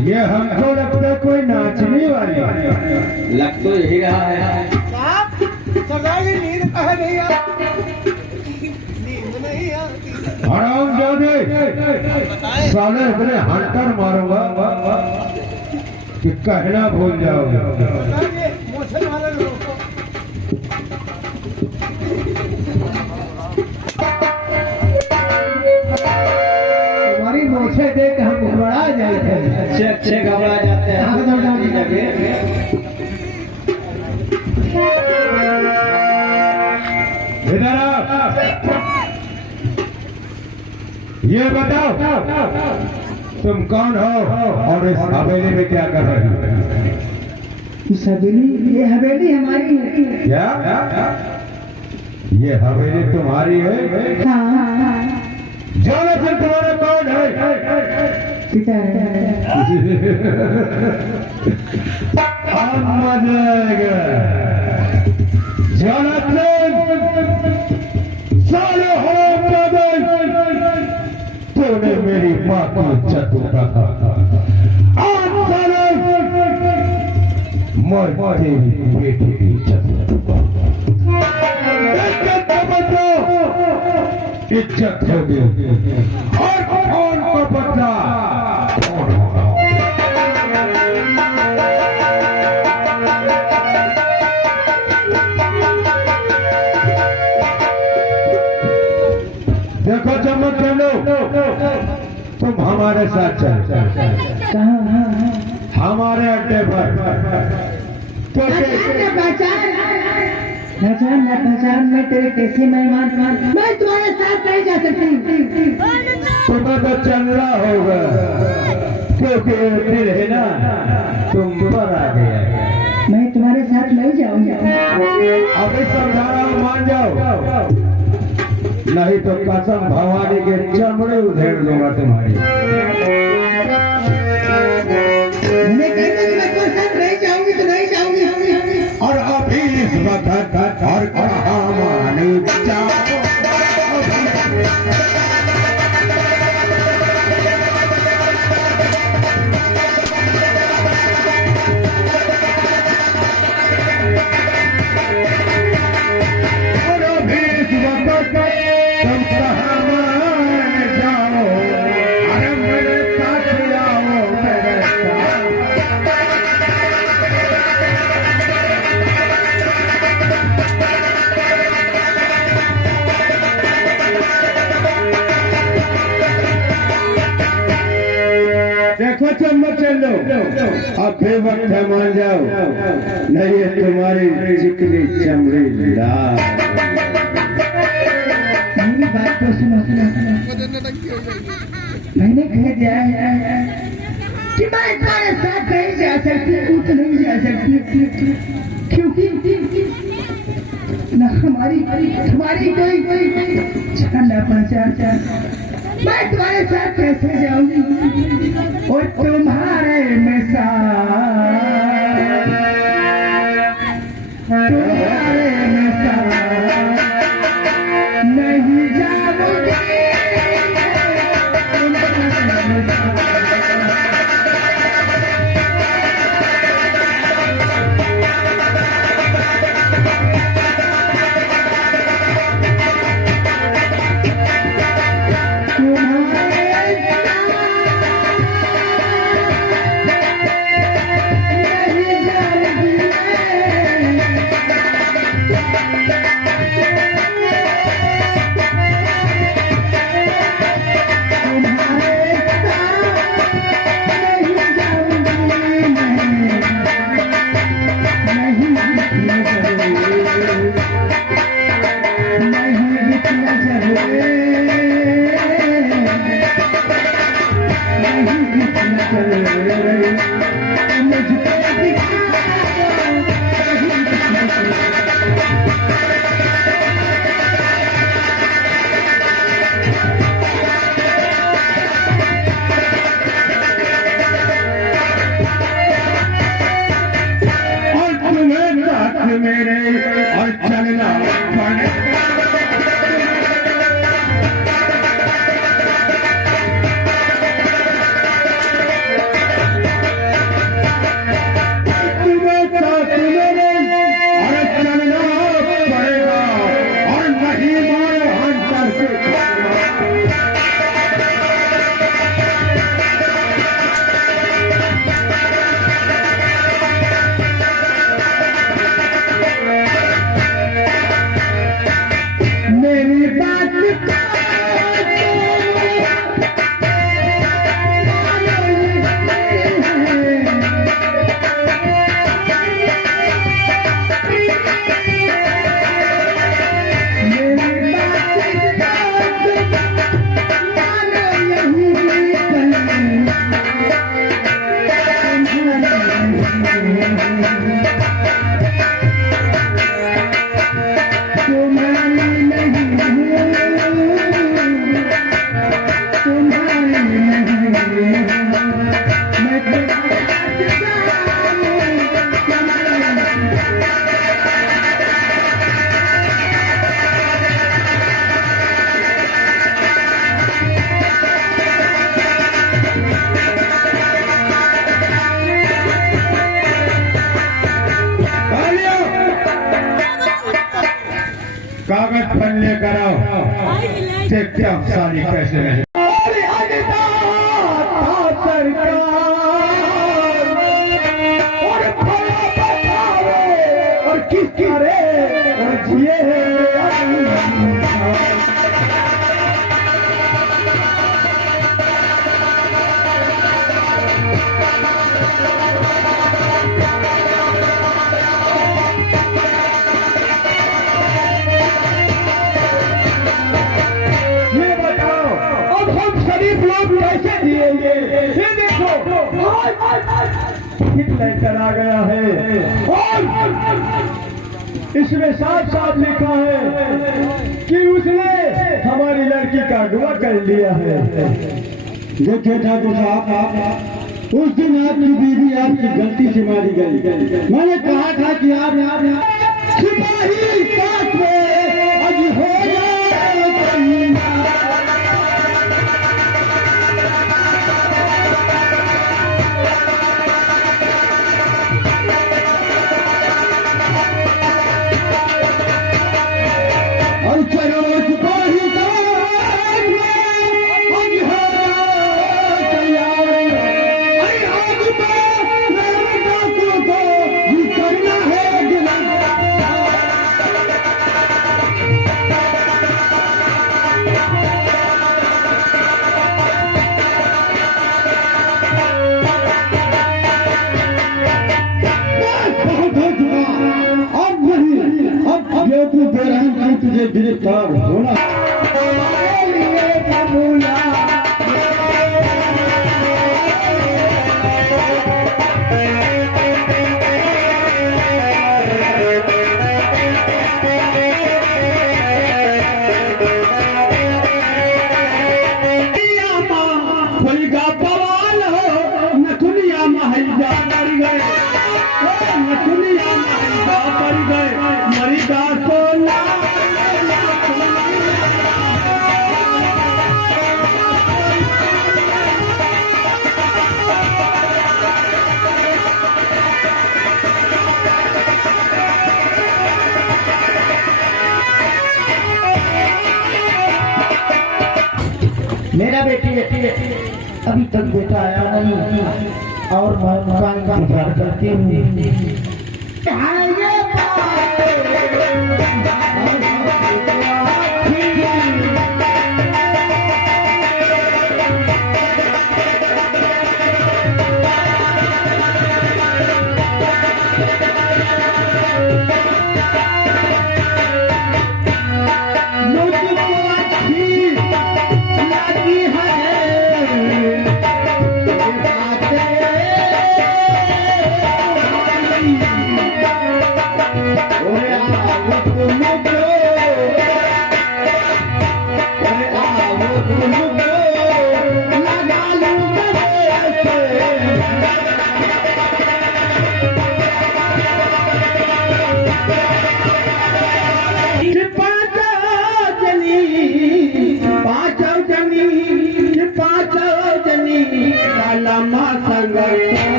ये हमको लगता कोई नाचने वाली लग तो यही रहा है। हराम जाने साले अपने हंटर मारूंगा कि कहना भूल जाओगे। तुम्हारी मोछे देख हम घबरा जाते हैं। अच्छे घबरा जाते हैं। इधर आओ। ये बताओ तुम कौन हो और इस हवेली में क्या कर रहे हो? इस हवेली, ये हवेली हमारी है। क्या ये हवेली तुम्हारी है? हाँ, जानो फिर तुम्हारा कौन है? पिता साले हो तूने मेरी माँ को इज्जत रखा। आज साले मैं तेरी बेटी की इज्जत रखूंगा। इज्जत होगी और कौन को बदला कौन होगा? देखो चमक चलो तुम हमारे साथ चलो हमारे अड्डे पर। तो पहचान मैं तेरे कैसे मेहमान, मैं तुम्हारे साथ नहीं जा सकती। तुम्हें तो चलना होगा क्योंकि दिल है ना तुम पर आ गया। मैं तुम्हारे साथ नहीं जाऊंगा। अभी समझाना मान जाओ नहीं तो कसम भवानी के चमड़े उधेड़ दूंगा तुम्हारी। मैं कहता हूँ मैं तुम्हारे साथ नहीं जाऊंगी तो नहीं जाऊंगी। और अभी इस वक्त और कहाँ मानी जाओ। और अभी इस वक्त तुम कहाँ माने जाओ। अरे मेरे साथ आओ मेरे साथ। देखो चम्मच चलो अब फिर वक्त है मान जाओ नहीं है तुम्हारी चिकनी चमड़ी लाल। मेरी बात को सुनो। मैंने कह दिया है कि मैं तुम्हारे साथ नहीं जा सकती, कुछ नहीं जा सकती क्योंकि न हमारी कोई जान न पहचान। मैं तुम्हारे साथ कैसे जाऊंगी और तुम्हारे में नहीं जाऊंगी। मेरे और चलना पड़ेगा। तुम्हें साथ मेरे और चलना पड़ेगा और नहीं मारो अंतर से मेरी बात कागज पन्ने कराओ देखते हम सारी कैसे रहे। और किस करे और जिए कैसे दिएंगे? ये देखो लेकर आ गया है और इसमें साफ साफ लिखा है कि उसने हमारी लड़की का अगवा कर लिया है। देखिए ठाकुर साहब, उस दिन आपकी बीवी आपकी गलती से मारी गई। मैंने कहा था कि आप सिपाही साथ में आज हो जाए। तुझे गिरफ्तार होना पवाल हो नथुनिया महंगा मर गए, नथुनिया महंगा मर गए, मरीगा सोना मेरा बेटी अभी तक बेटा आया नहीं और मैं मकान का इंतजार करती हूँ।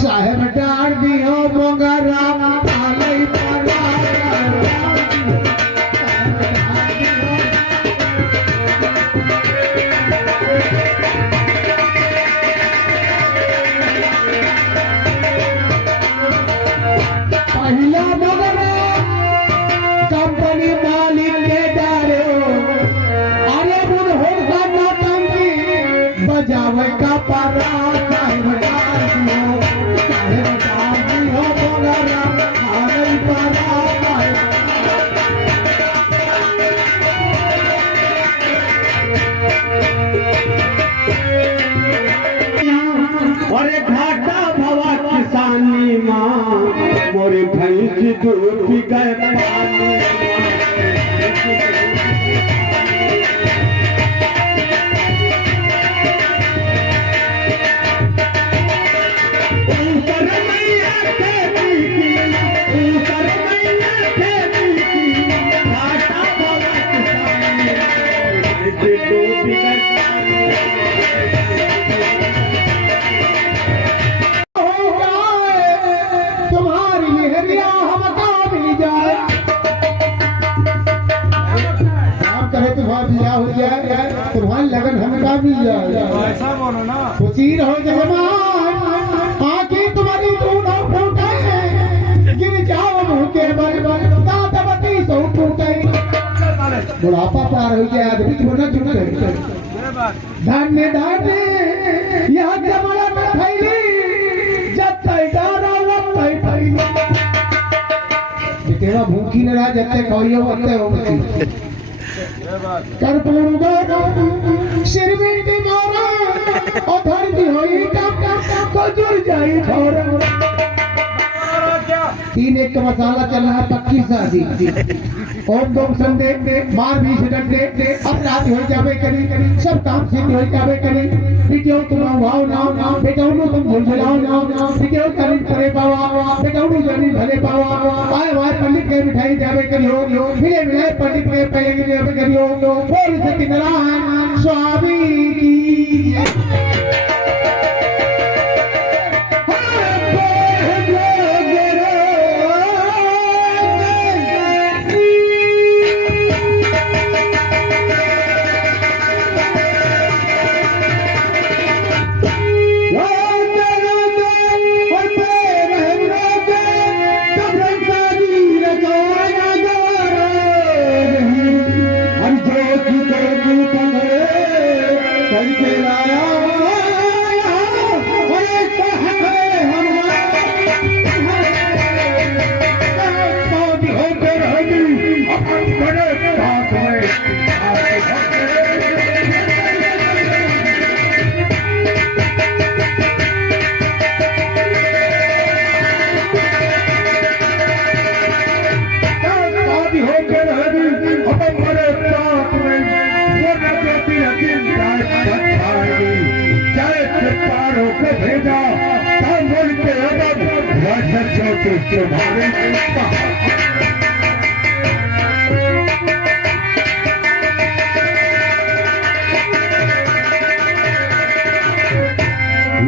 साहेब डार दियो मोगरा आलई परा पहला मोगरा कंपनी मालिक के डारे अरे बुध हो गाना कंपनी बजावे का परा साहेब डार दियो साहेब डार दियो मोगरा आलई परा अरे घाटा भवा किसानी माँ मोरी भैंस दूध पी गए पानी ऊपर मैया खेती की, ऊपर मैया खेती की, घाटा भवा किसानी माँ, भैंस दूध पी गए पानी। तुम्हारी मेहरिया हमका मिल जाए आप कहे तुम्हारा बिया हो जाए तुम्हारी लगन हमका मिल जाए ऐसा बोलो ना खुशी रहो जवान आंखें तुम्हारी दोनों फूटे गिर जाओ मुंह के बल दादवती सो टूटे बुढ़ापा पार हो गया आदमी छोटा छूटे धान्य धान्य यह जमाना में फैली जब तक डारा तेरा भूखी न रहा जब तक खाइयो वत्ते हो मची कर्पूर गो सिर में के मारा और धरती होई कब को जुड़ जाई छोरा तीन एक का मसाला चल रहा पक्की शादी ओम दोम संदे मार भी डंडे अब रात हो जावे करी सब काम सिद्ध हो जावे करी वीडियो तुम वाओ ना बेटा तुम भूल जाओ ना वीडियो करी करे बाबा बेटा जनी भले बाबा आए वार पंडित के मिठाई जावे करियो मिले मिले पंडित के पहले के जावे करियो बोल सत्यनारायण स्वामी की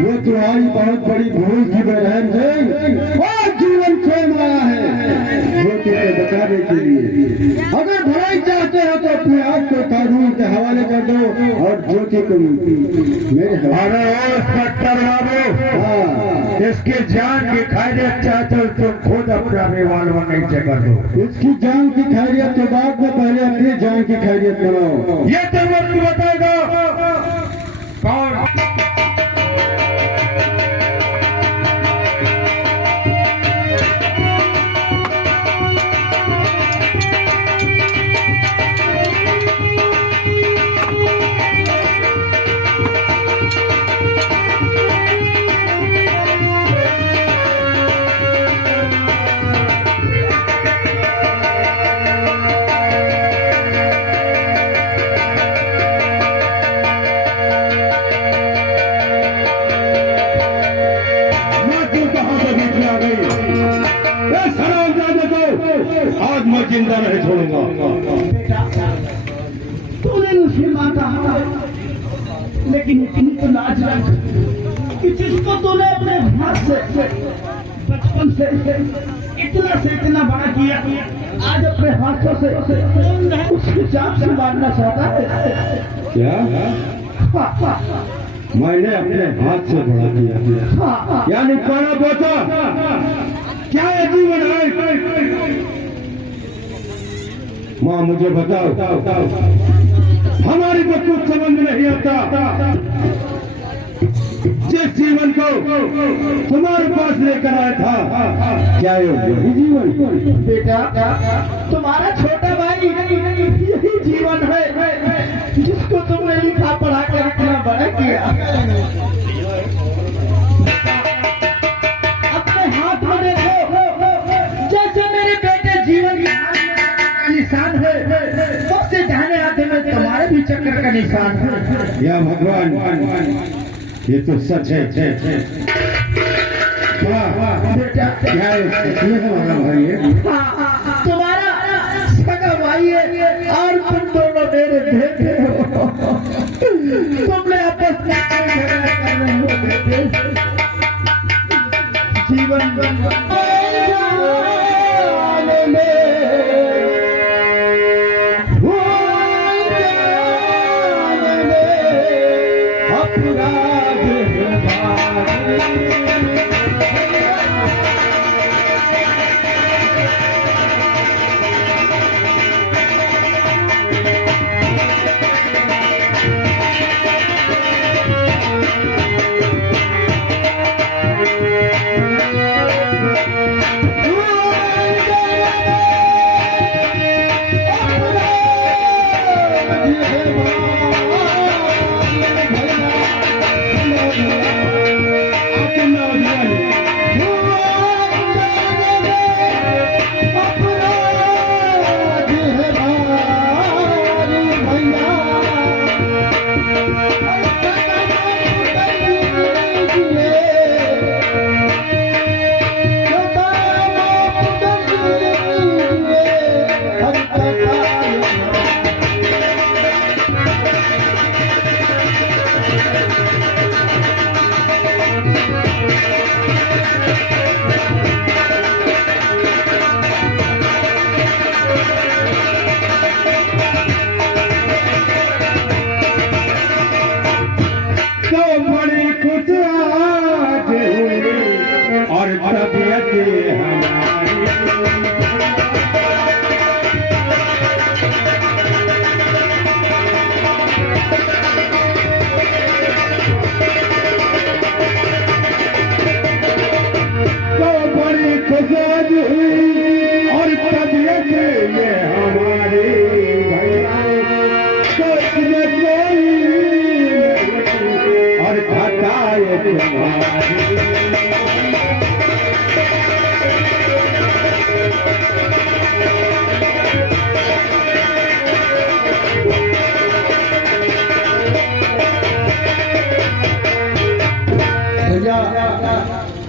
ये तुम्हारी बहुत बड़ी भूल की बहन है और जीवन स्वयं आया है वो तुम्हें बताने के लिए अगर भलाई चाहते हो तो अपने आप को कानून के हवाले कर दो और ज्योति को मेरे हवाले इसकी जान की खैरियत चाहते हो तुम खुद अपना रिवॉल्वर नीचे कर दो। इसकी जान की खैरियत के बाद में पहले अपनी जान की खैरियत करो। ये तो वक्त बताएगा कौन तक मैं जिंदा नहीं छोड़ूंगा। तूने मुझे मारा, लेकिन इतनी तो लाज रख कि जिसको तूने अपने हाथ से बचपन से इतना बड़ा किया, आज अपने हाथों से उसकी जान से मारना चाहता है। क्या मैंने अपने हाथ से बड़ा किया? यानी पाना पोता क्या ये जीवन है? माँ मुझे बताओ, हमारी को कुछ समझ में नहीं आता। जिस जीवन को तुम्हारे पास लेकर आया था, क्या ये वही जीवन? बेटा, तुम्हारा छोटा भाई यही जीवन है जिसको तुमने लिखा पढ़ा कर इतना बड़ा किया। अपने हाथ में देखो, जैसे मेरे बेटे जीवन का निशान है, सबसे जाने आते में तुम्हारे भी चक्कर का निशान है। या भगवान, ये तो सच है। बेटा, क्या ये हमारा भाई है? तुम्हारा सगा भाई है और तुम दोनों मेरे बेटे हो। तुमने आपस में झगड़ा कर रहे हो बेटे। जीवन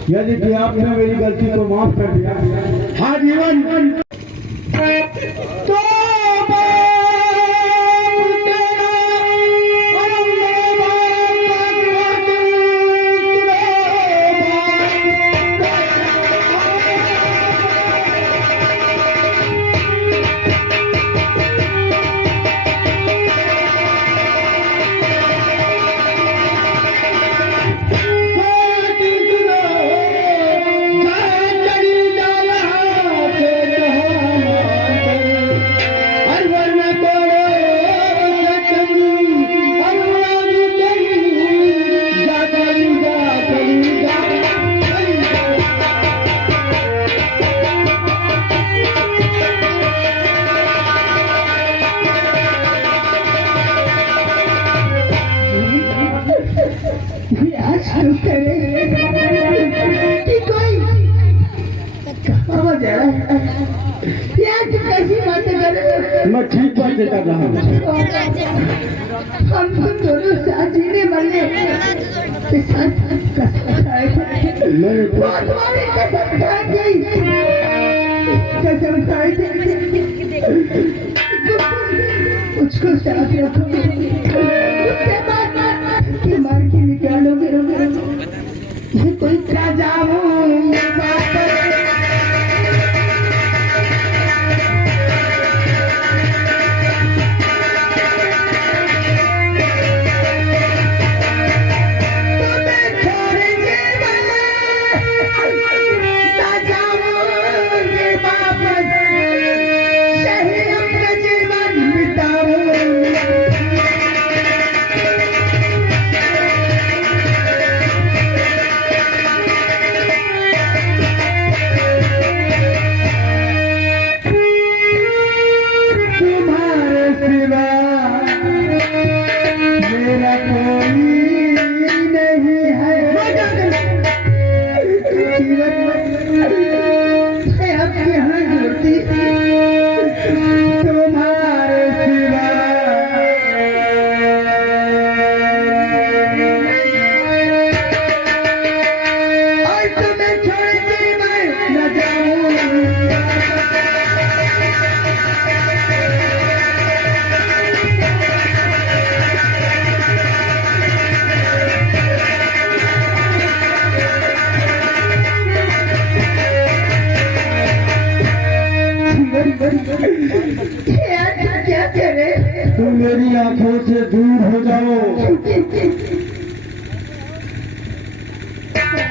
यदि कि आपने मेरी गलती को माफ कर दिया, हाँ जीवन तो मैं ठीक बातें कर रहा हूँ। हम दोनों साथ जीने मरने के साथ कसम खाए थे। मैंने बहुत बड़ी कसम खा गई। कसम खाई थी उसको साथ रखोगे, उसके बाद कि मार के निकालोगे। ये कोई राजा क्या करे? तुम मेरी आंखों से दूर हो जाओ।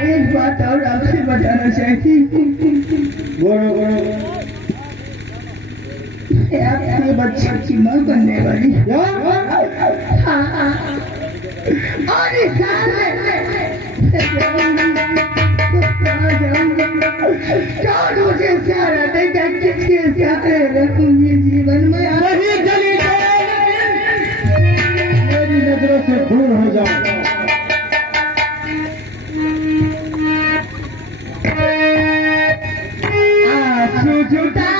एक बात और आपसे बताना चाहती हूँ। बोलो बोलो। आपके बच्चे की माँ बनने वाली। हाँ और इस साल कौन मुझे सारा देगा, किसके सारे रहूंगी जीवन में? नहीं चली मेरी नजरों से दूर हो जाओ। आंसू जुटा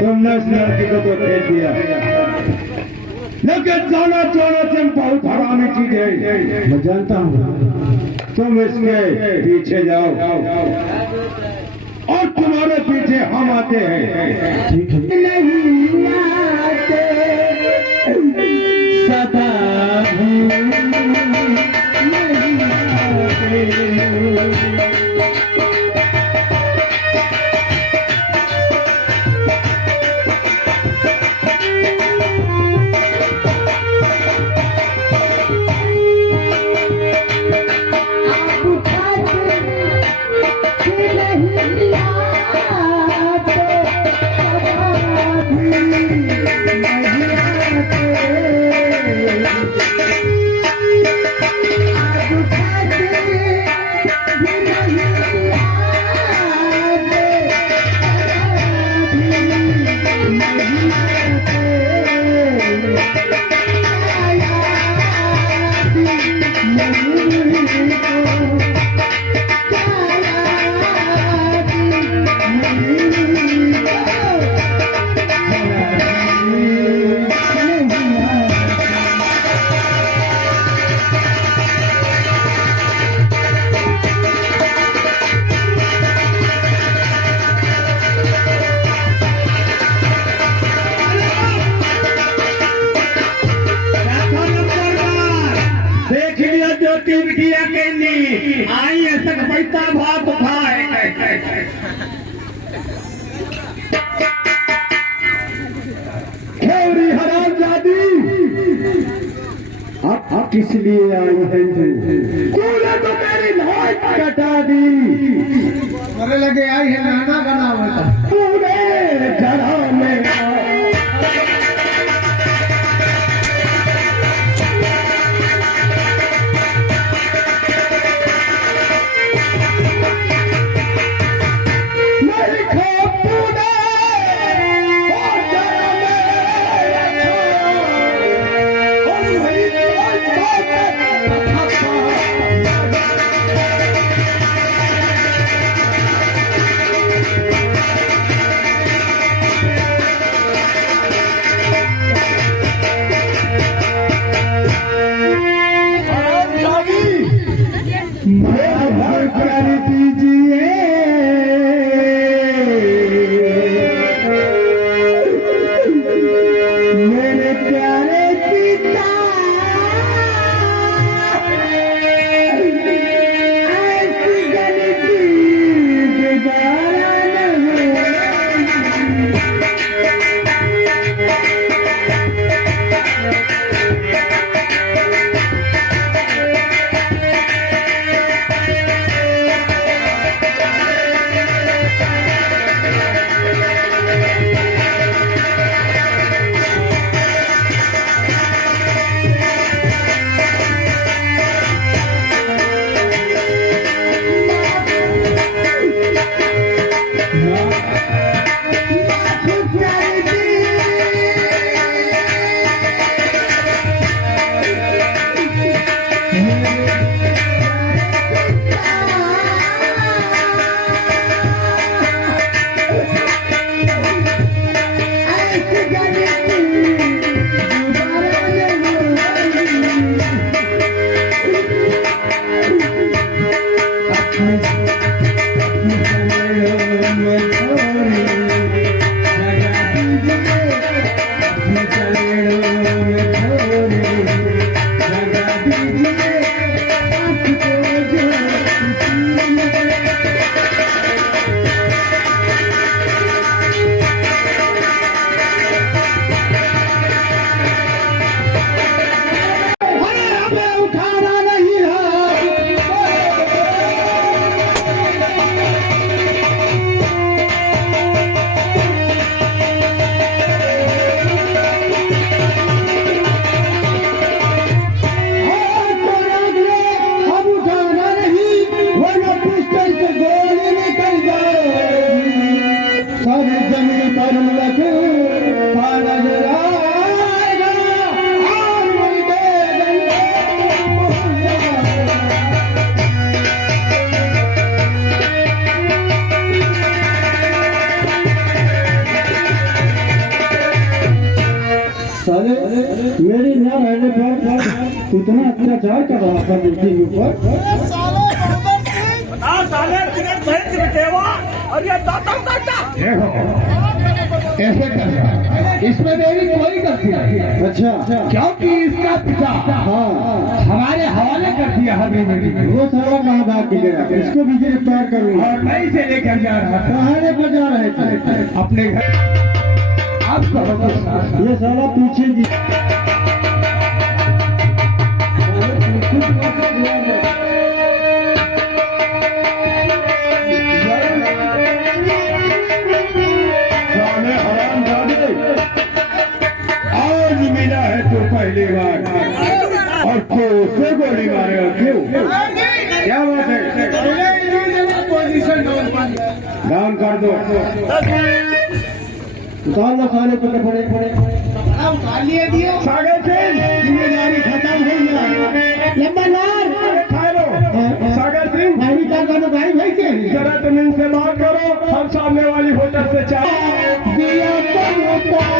तुमने इस लड़की को तो भेज दिया, लेकिन जाना तुम बहुत हरामी चीज है। मैं जानता हूँ। तुम इसके पीछे जाओ और तुम्हारे पीछे हम आते हैं। ठीक है? नहीं आते सदा नहीं आई ऐसा पैसा भात उठाए खेवरी हरामजादी, अब किस लिए आई है तूने तो मेरी लाइट कटा दी। अरे लगे आई है नाना का नाम है तूने जरा मेरा मेरी खोप तूने और जरा मेरा और वही कर दीजिए मेरे प्यारे पिता, ऐसी गलती दोबारा नहीं। साले मेरी न रहने पर इतना अत्याचार कर रहा था बेटी के ऊपर। ऐसे करना, इसमें मेरी कोई गलती नहीं। अच्छा, क्योंकि इसका पिता हाँ हमारे हवाले कर दिया हमें मेरी वो सारा कहाँ भाग के गया? इसको भी गिरफ्तार करूंगा। और मैं इसे लेकर जा रहा था कहाँ लेकर जा रहे थे? अपने घर। आप कहो तो साथ ये साला पीछे की साले हरामजादे, आज मिला है तो पहली बार और कोसे गोली मारे हो क्यों? क्या बात है? डाउन कर दो। उतार लो साले पकड़ पड़े उतार लिए दियो। सागर सिंह, जिम्मेदारी खत्म हो गया। लंबादार खा लो। सागर सिंह, भाई का करो भाई भाई के जरा तुम इनसे बात करो। हम सामने वाली होटल से चाय दिया तो उतार।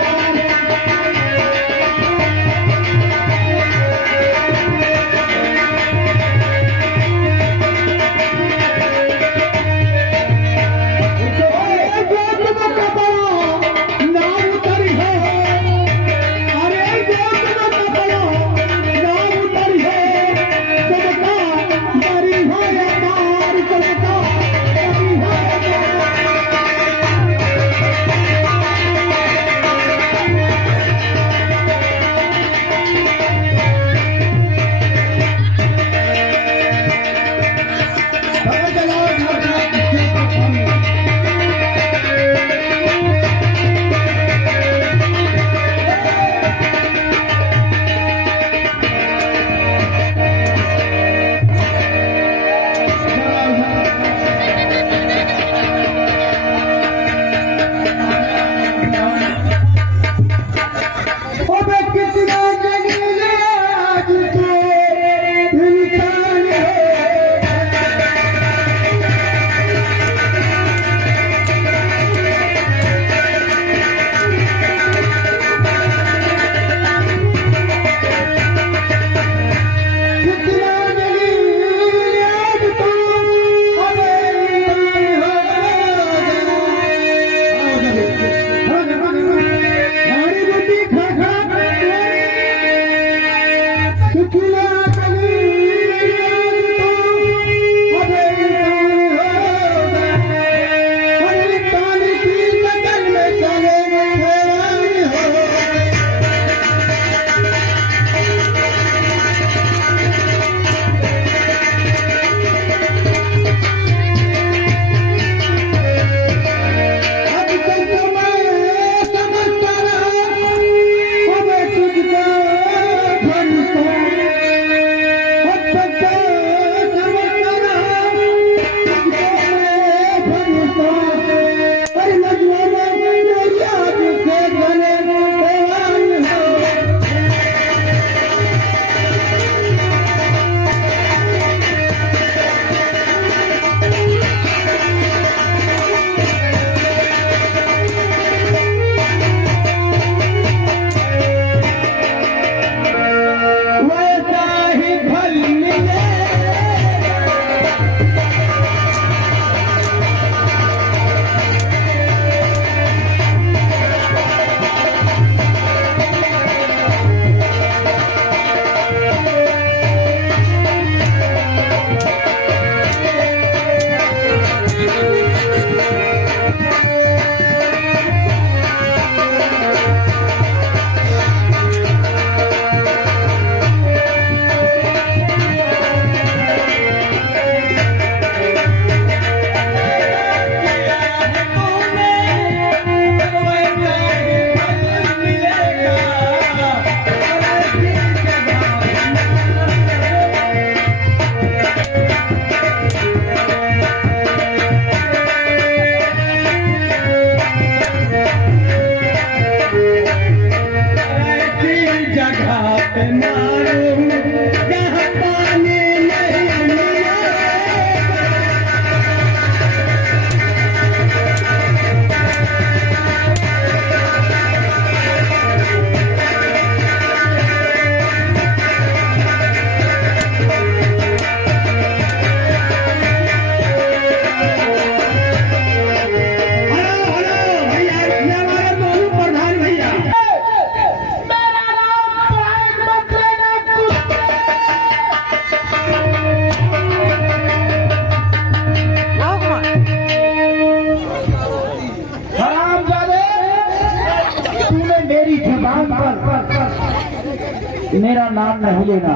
जुबान पर मेरा नाम नहीं लेना।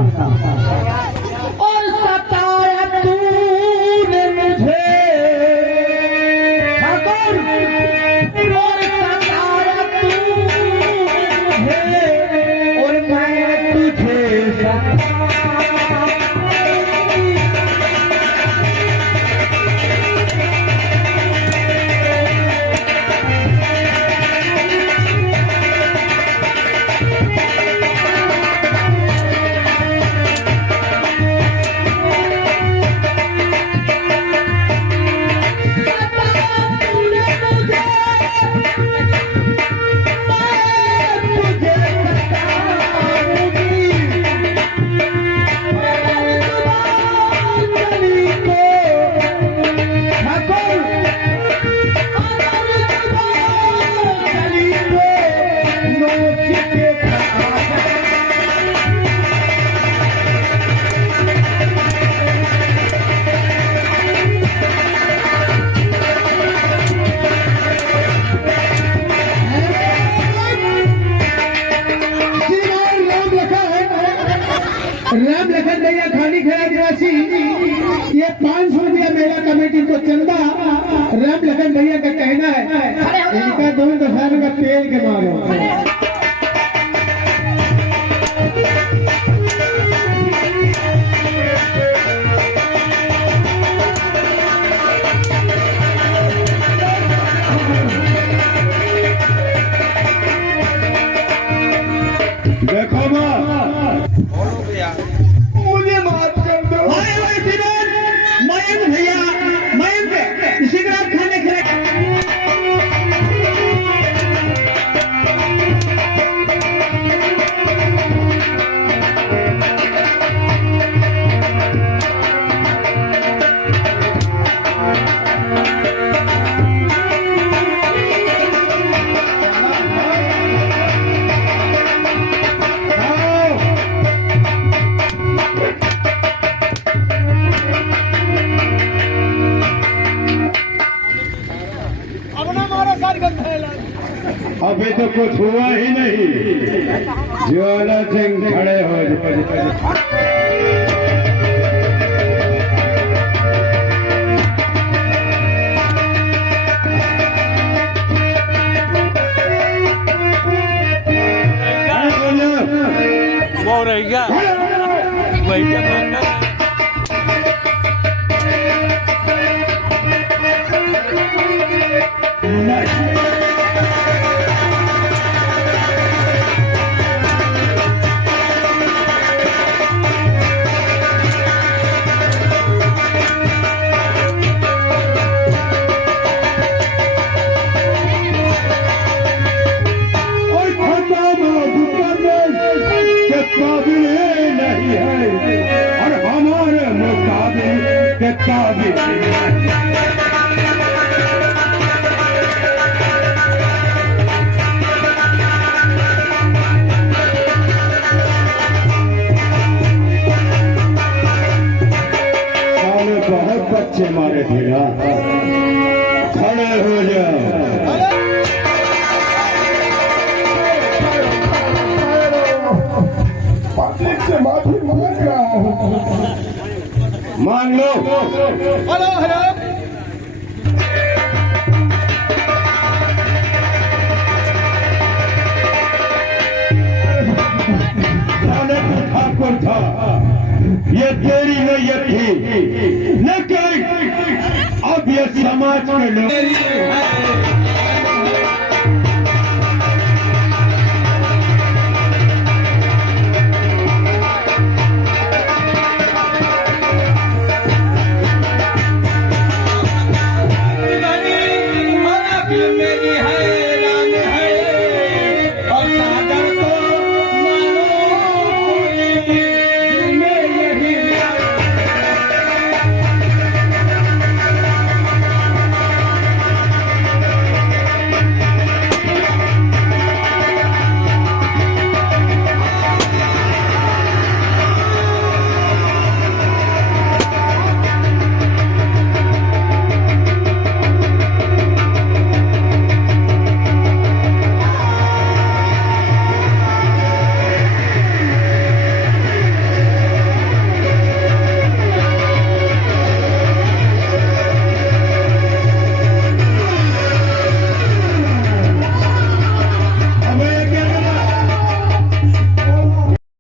और सताया तूने मुझे ठाकुर, और सताया तूने मुझे, और मैं तुझे सताया। राम लखन भैया खानी खड़ा निवासी, ये 500 रुपया मेला कमेटी को चंदा राम लखन भैया का कहना है, इनका 2,000 का तेल के मारो। देखो मुझे माफ कर दो। मयंक भैया, मयंक इसी के साथ खाने खिला। अभी तो कुछ हुआ ही नहीं, ज्वाला सिंह खड़े हो जाओ। वो रहेगा वही क्या काबिल नहीं है और हमारे मुकाबिल के काबिल बहुत बच्चे मारे थे ना, खड़े हो जाओ। से माफी मांग रहा हूँ, मान लो। हेलो हेलो ठाकुर था, ये तेरी नैयत थी, लेकिन अब ये समाज के लोग